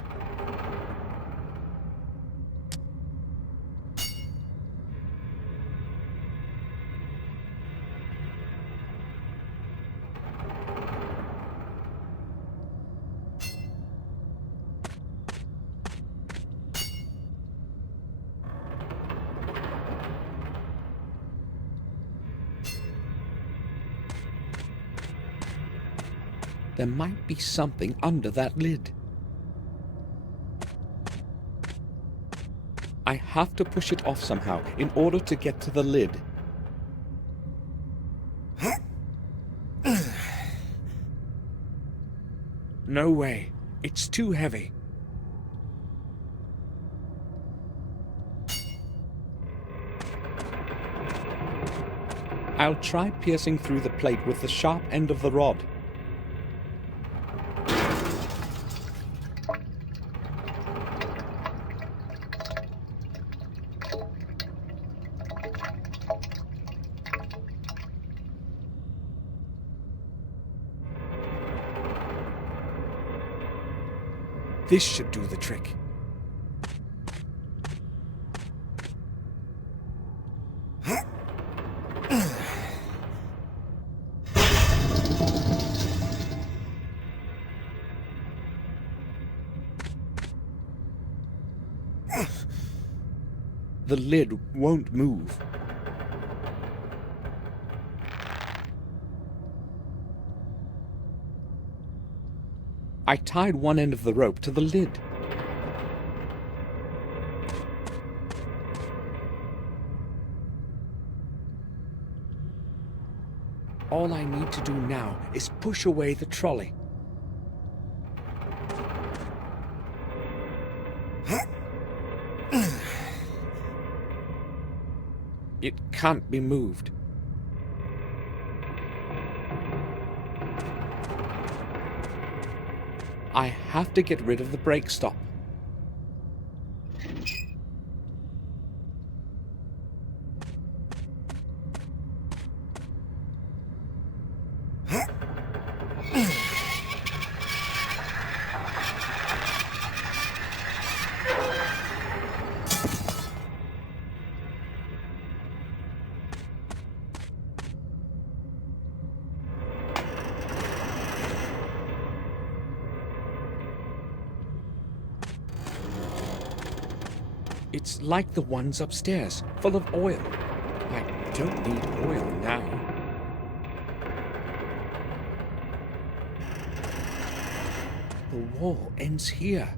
There might be something under that lid. I have to push it off somehow in order to get to the lid. No way. It's too heavy. I'll try piercing through the plate with the sharp end of the rod. This should do the trick. The lid won't move. I tied one end of the rope to the lid. All I need to do now is push away the trolley. It can't be moved. I have to get rid of the brake stop. It's like the ones upstairs, full of oil. I don't need oil now. The wall ends here.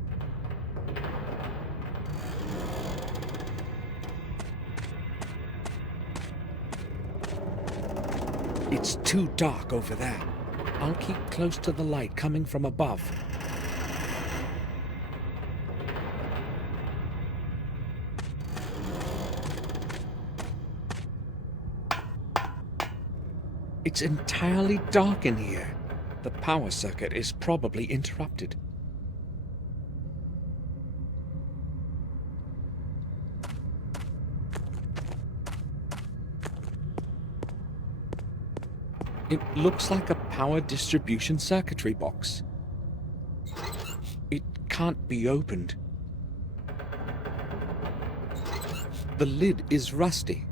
It's too dark over there. I'll keep close to the light coming from above. It's entirely dark in here. The power circuit is probably interrupted. It looks like a power distribution circuitry box. It can't be opened. The lid is rusty.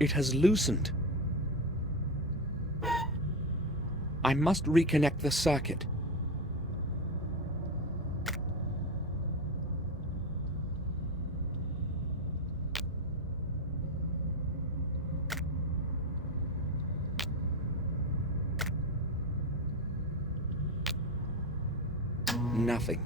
It has loosened. I must reconnect the circuit. Nothing.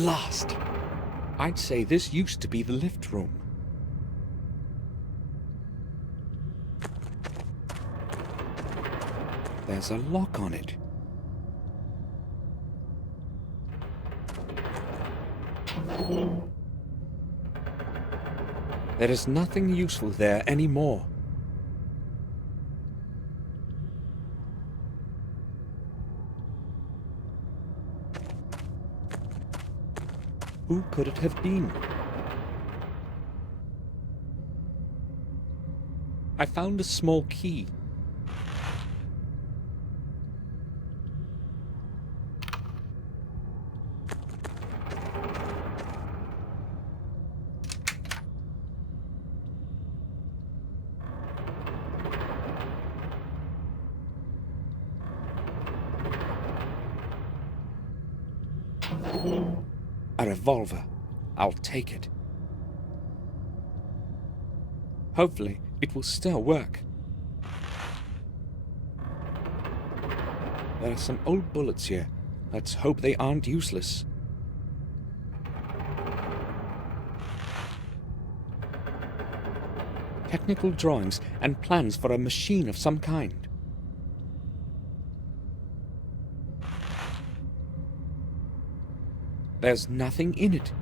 last! I'd say this used to be the lift room. There's a lock on it. There is nothing useful there anymore. Who could it have been? I found a small key. A revolver. I'll take it. Hopefully, it will still work. There are some old bullets here. Let's hope they aren't useless. Technical drawings and plans for a machine of some kind. There's nothing in it.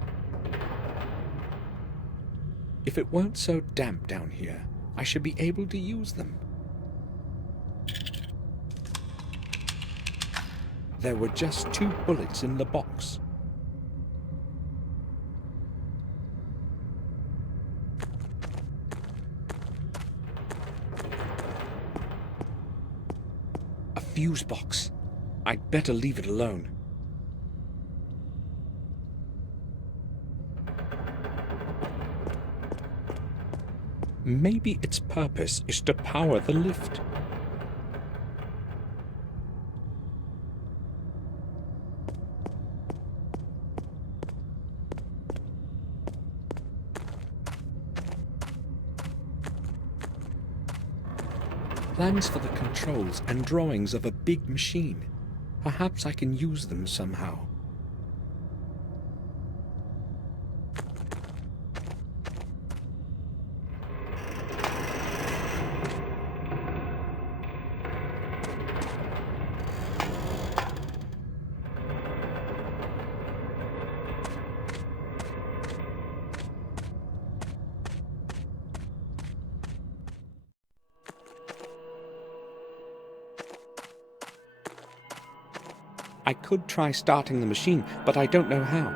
If it weren't so damp down here, I should be able to use them. There were just 2 bullets in the box. A fuse box. I'd better leave it alone. Maybe its purpose is to power the lift. Plans for the controls and drawings of a big machine. Perhaps I can use them somehow. I could try starting the machine, but I don't know how.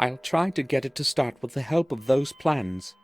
I'll try to get it to start with the help of those plans.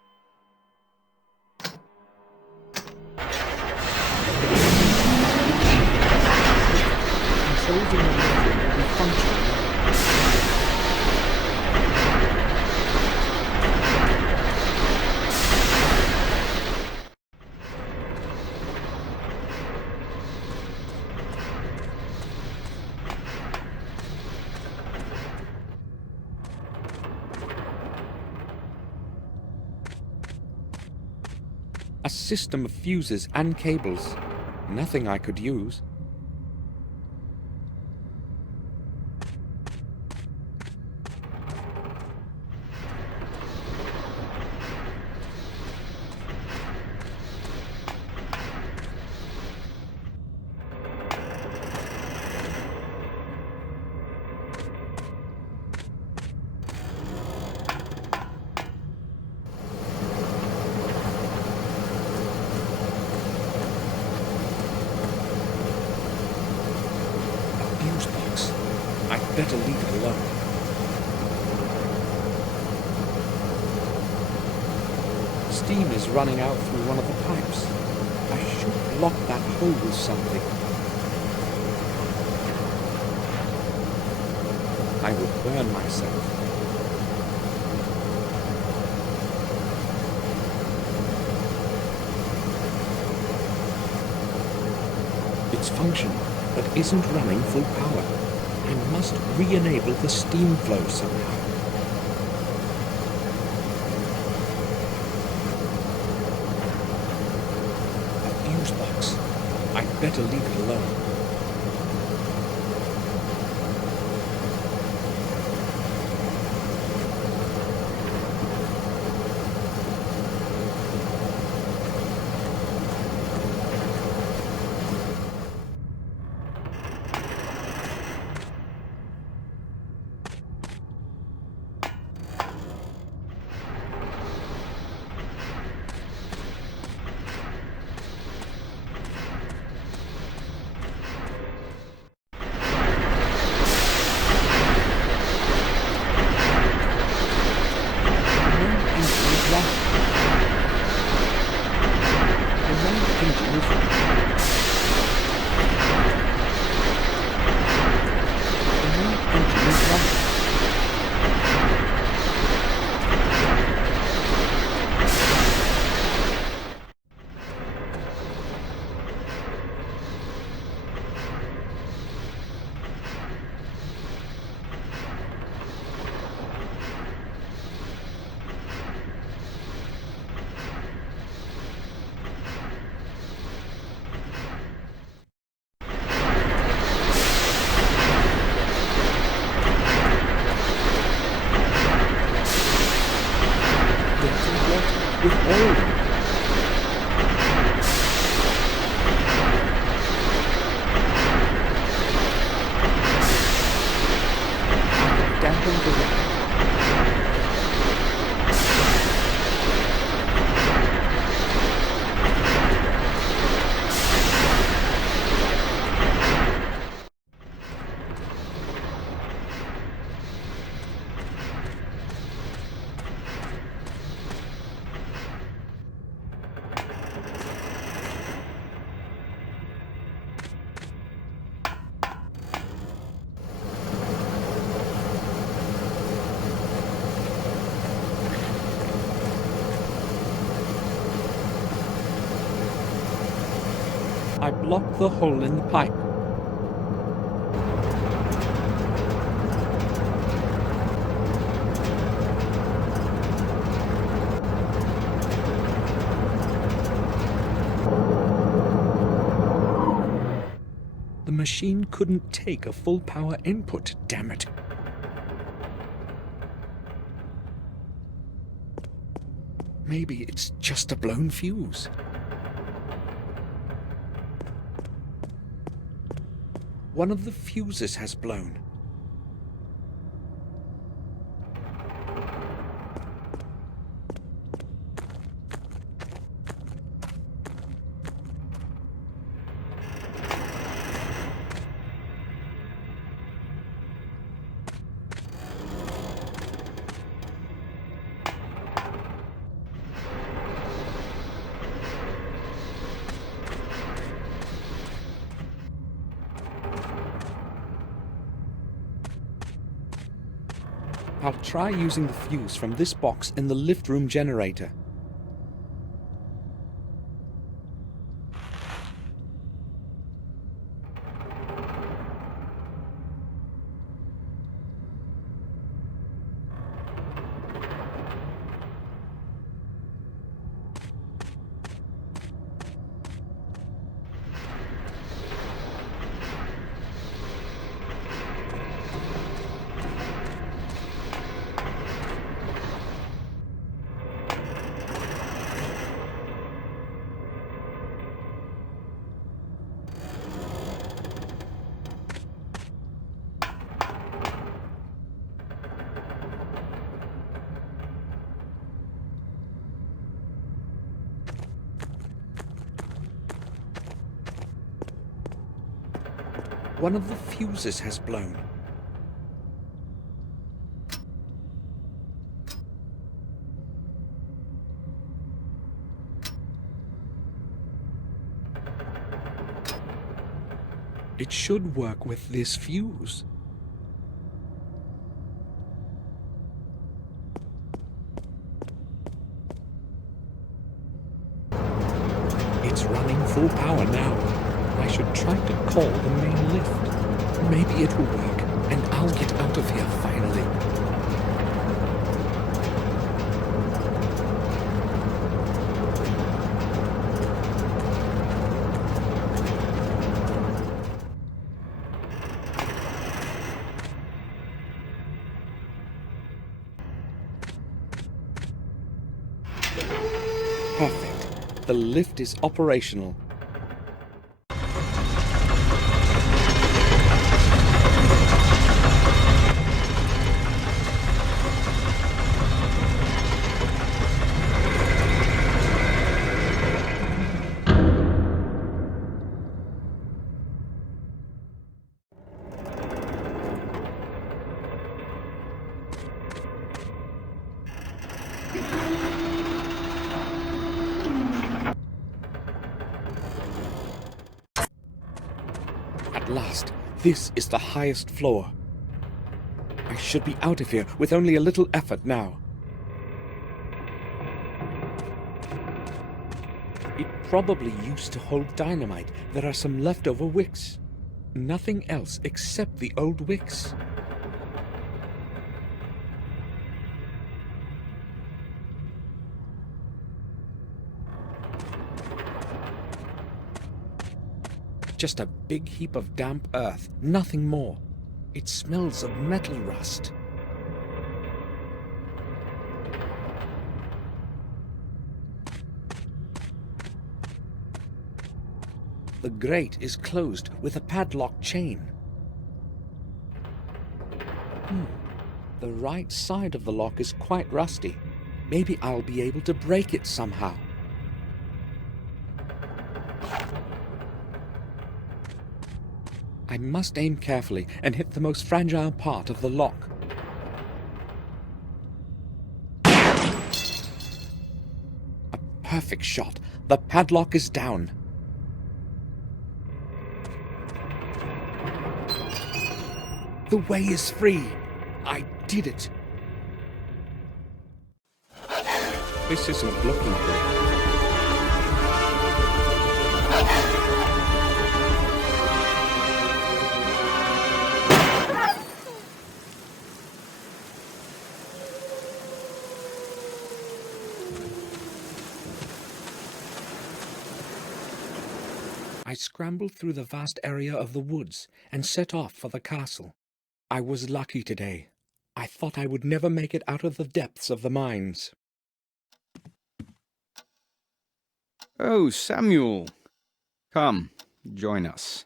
A system of fuses and cables. Nothing I could use. I'd better leave it alone. Steam is running out through one of the pipes. I should block that hole with something. I would burn myself. It's functioning, but isn't running full power. I must re-enable the steam flow somehow. A fuse box. I'd better leave it alone. With oil. Dampened the water. I blocked the hole in the pipe. The machine couldn't take a full power input, damn it. Maybe it's just a blown fuse. One of the fuses has blown. I'll try using the fuse from this box in the lift room generator. One of the fuses has blown. It should work with this fuse. It's running full power now. I should try to call the main lift. Maybe it will work. and I'll get out of here finally. Perfect. The lift is operational. At last, this is the highest floor. I should be out of here with only a little effort now. It probably used to hold dynamite. There are some leftover wicks. Nothing else except the old wicks. Just a big heap of damp earth, nothing more. It smells of metal rust. The grate is closed with a padlock chain. The right side of the lock is quite rusty. Maybe I'll be able to break it somehow. I must aim carefully and hit the most fragile part of the lock. A perfect shot. The padlock is down. The way is free. I did it. This isn't looking good. I scrambled through the vast area of the woods and set off for the castle. I was lucky today. I thought I would never make it out of the depths of the mines. Oh, Samuel. Come, join us.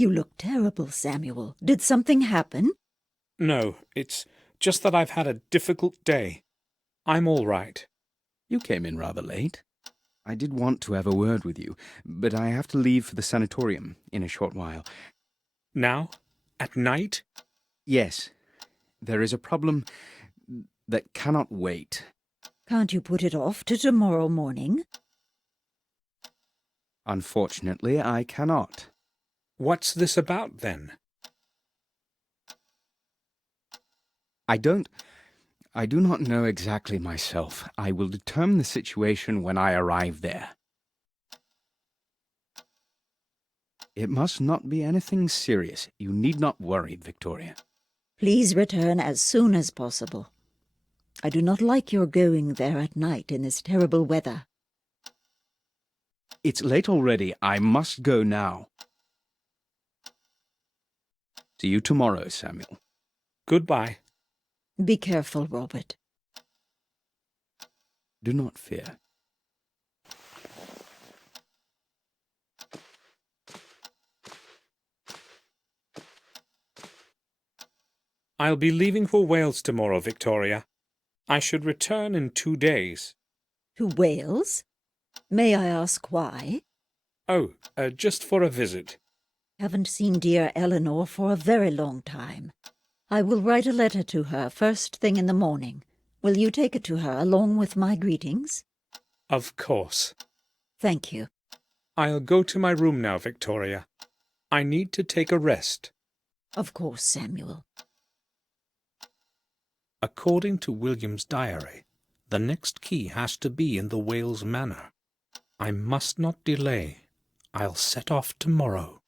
You look terrible, Samuel. Did something happen? No, it's just that I've had a difficult day. I'm all right. You came in rather late. I did want to have a word with you, but I have to leave for the sanatorium in a short while. Now? At night? Yes. There is a problem that cannot wait. Can't you put it off to tomorrow morning? Unfortunately, I cannot. What's this about, then? I do not know exactly myself. I will determine the situation when I arrive there. It must not be anything serious. You need not worry, Victoria. Please return as soon as possible. I do not like your going there at night in this terrible weather. It's late already. I must go now. See you tomorrow, Samuel. Goodbye. Be careful, Robert. Do not fear. I'll be leaving for Wales tomorrow, Victoria. I should return in 2 days. To Wales? May I ask why? Oh, just for a visit. Haven't seen dear Eleanor for a very long time. I will write a letter to her first thing in the morning. Will you take it to her along with my greetings? Of course. Thank you. I'll go to my room now, Victoria. I need to take a rest. Of course, Samuel. According to William's diary, the next key has to be in the Wales Manor. I must not delay. I'll set off tomorrow.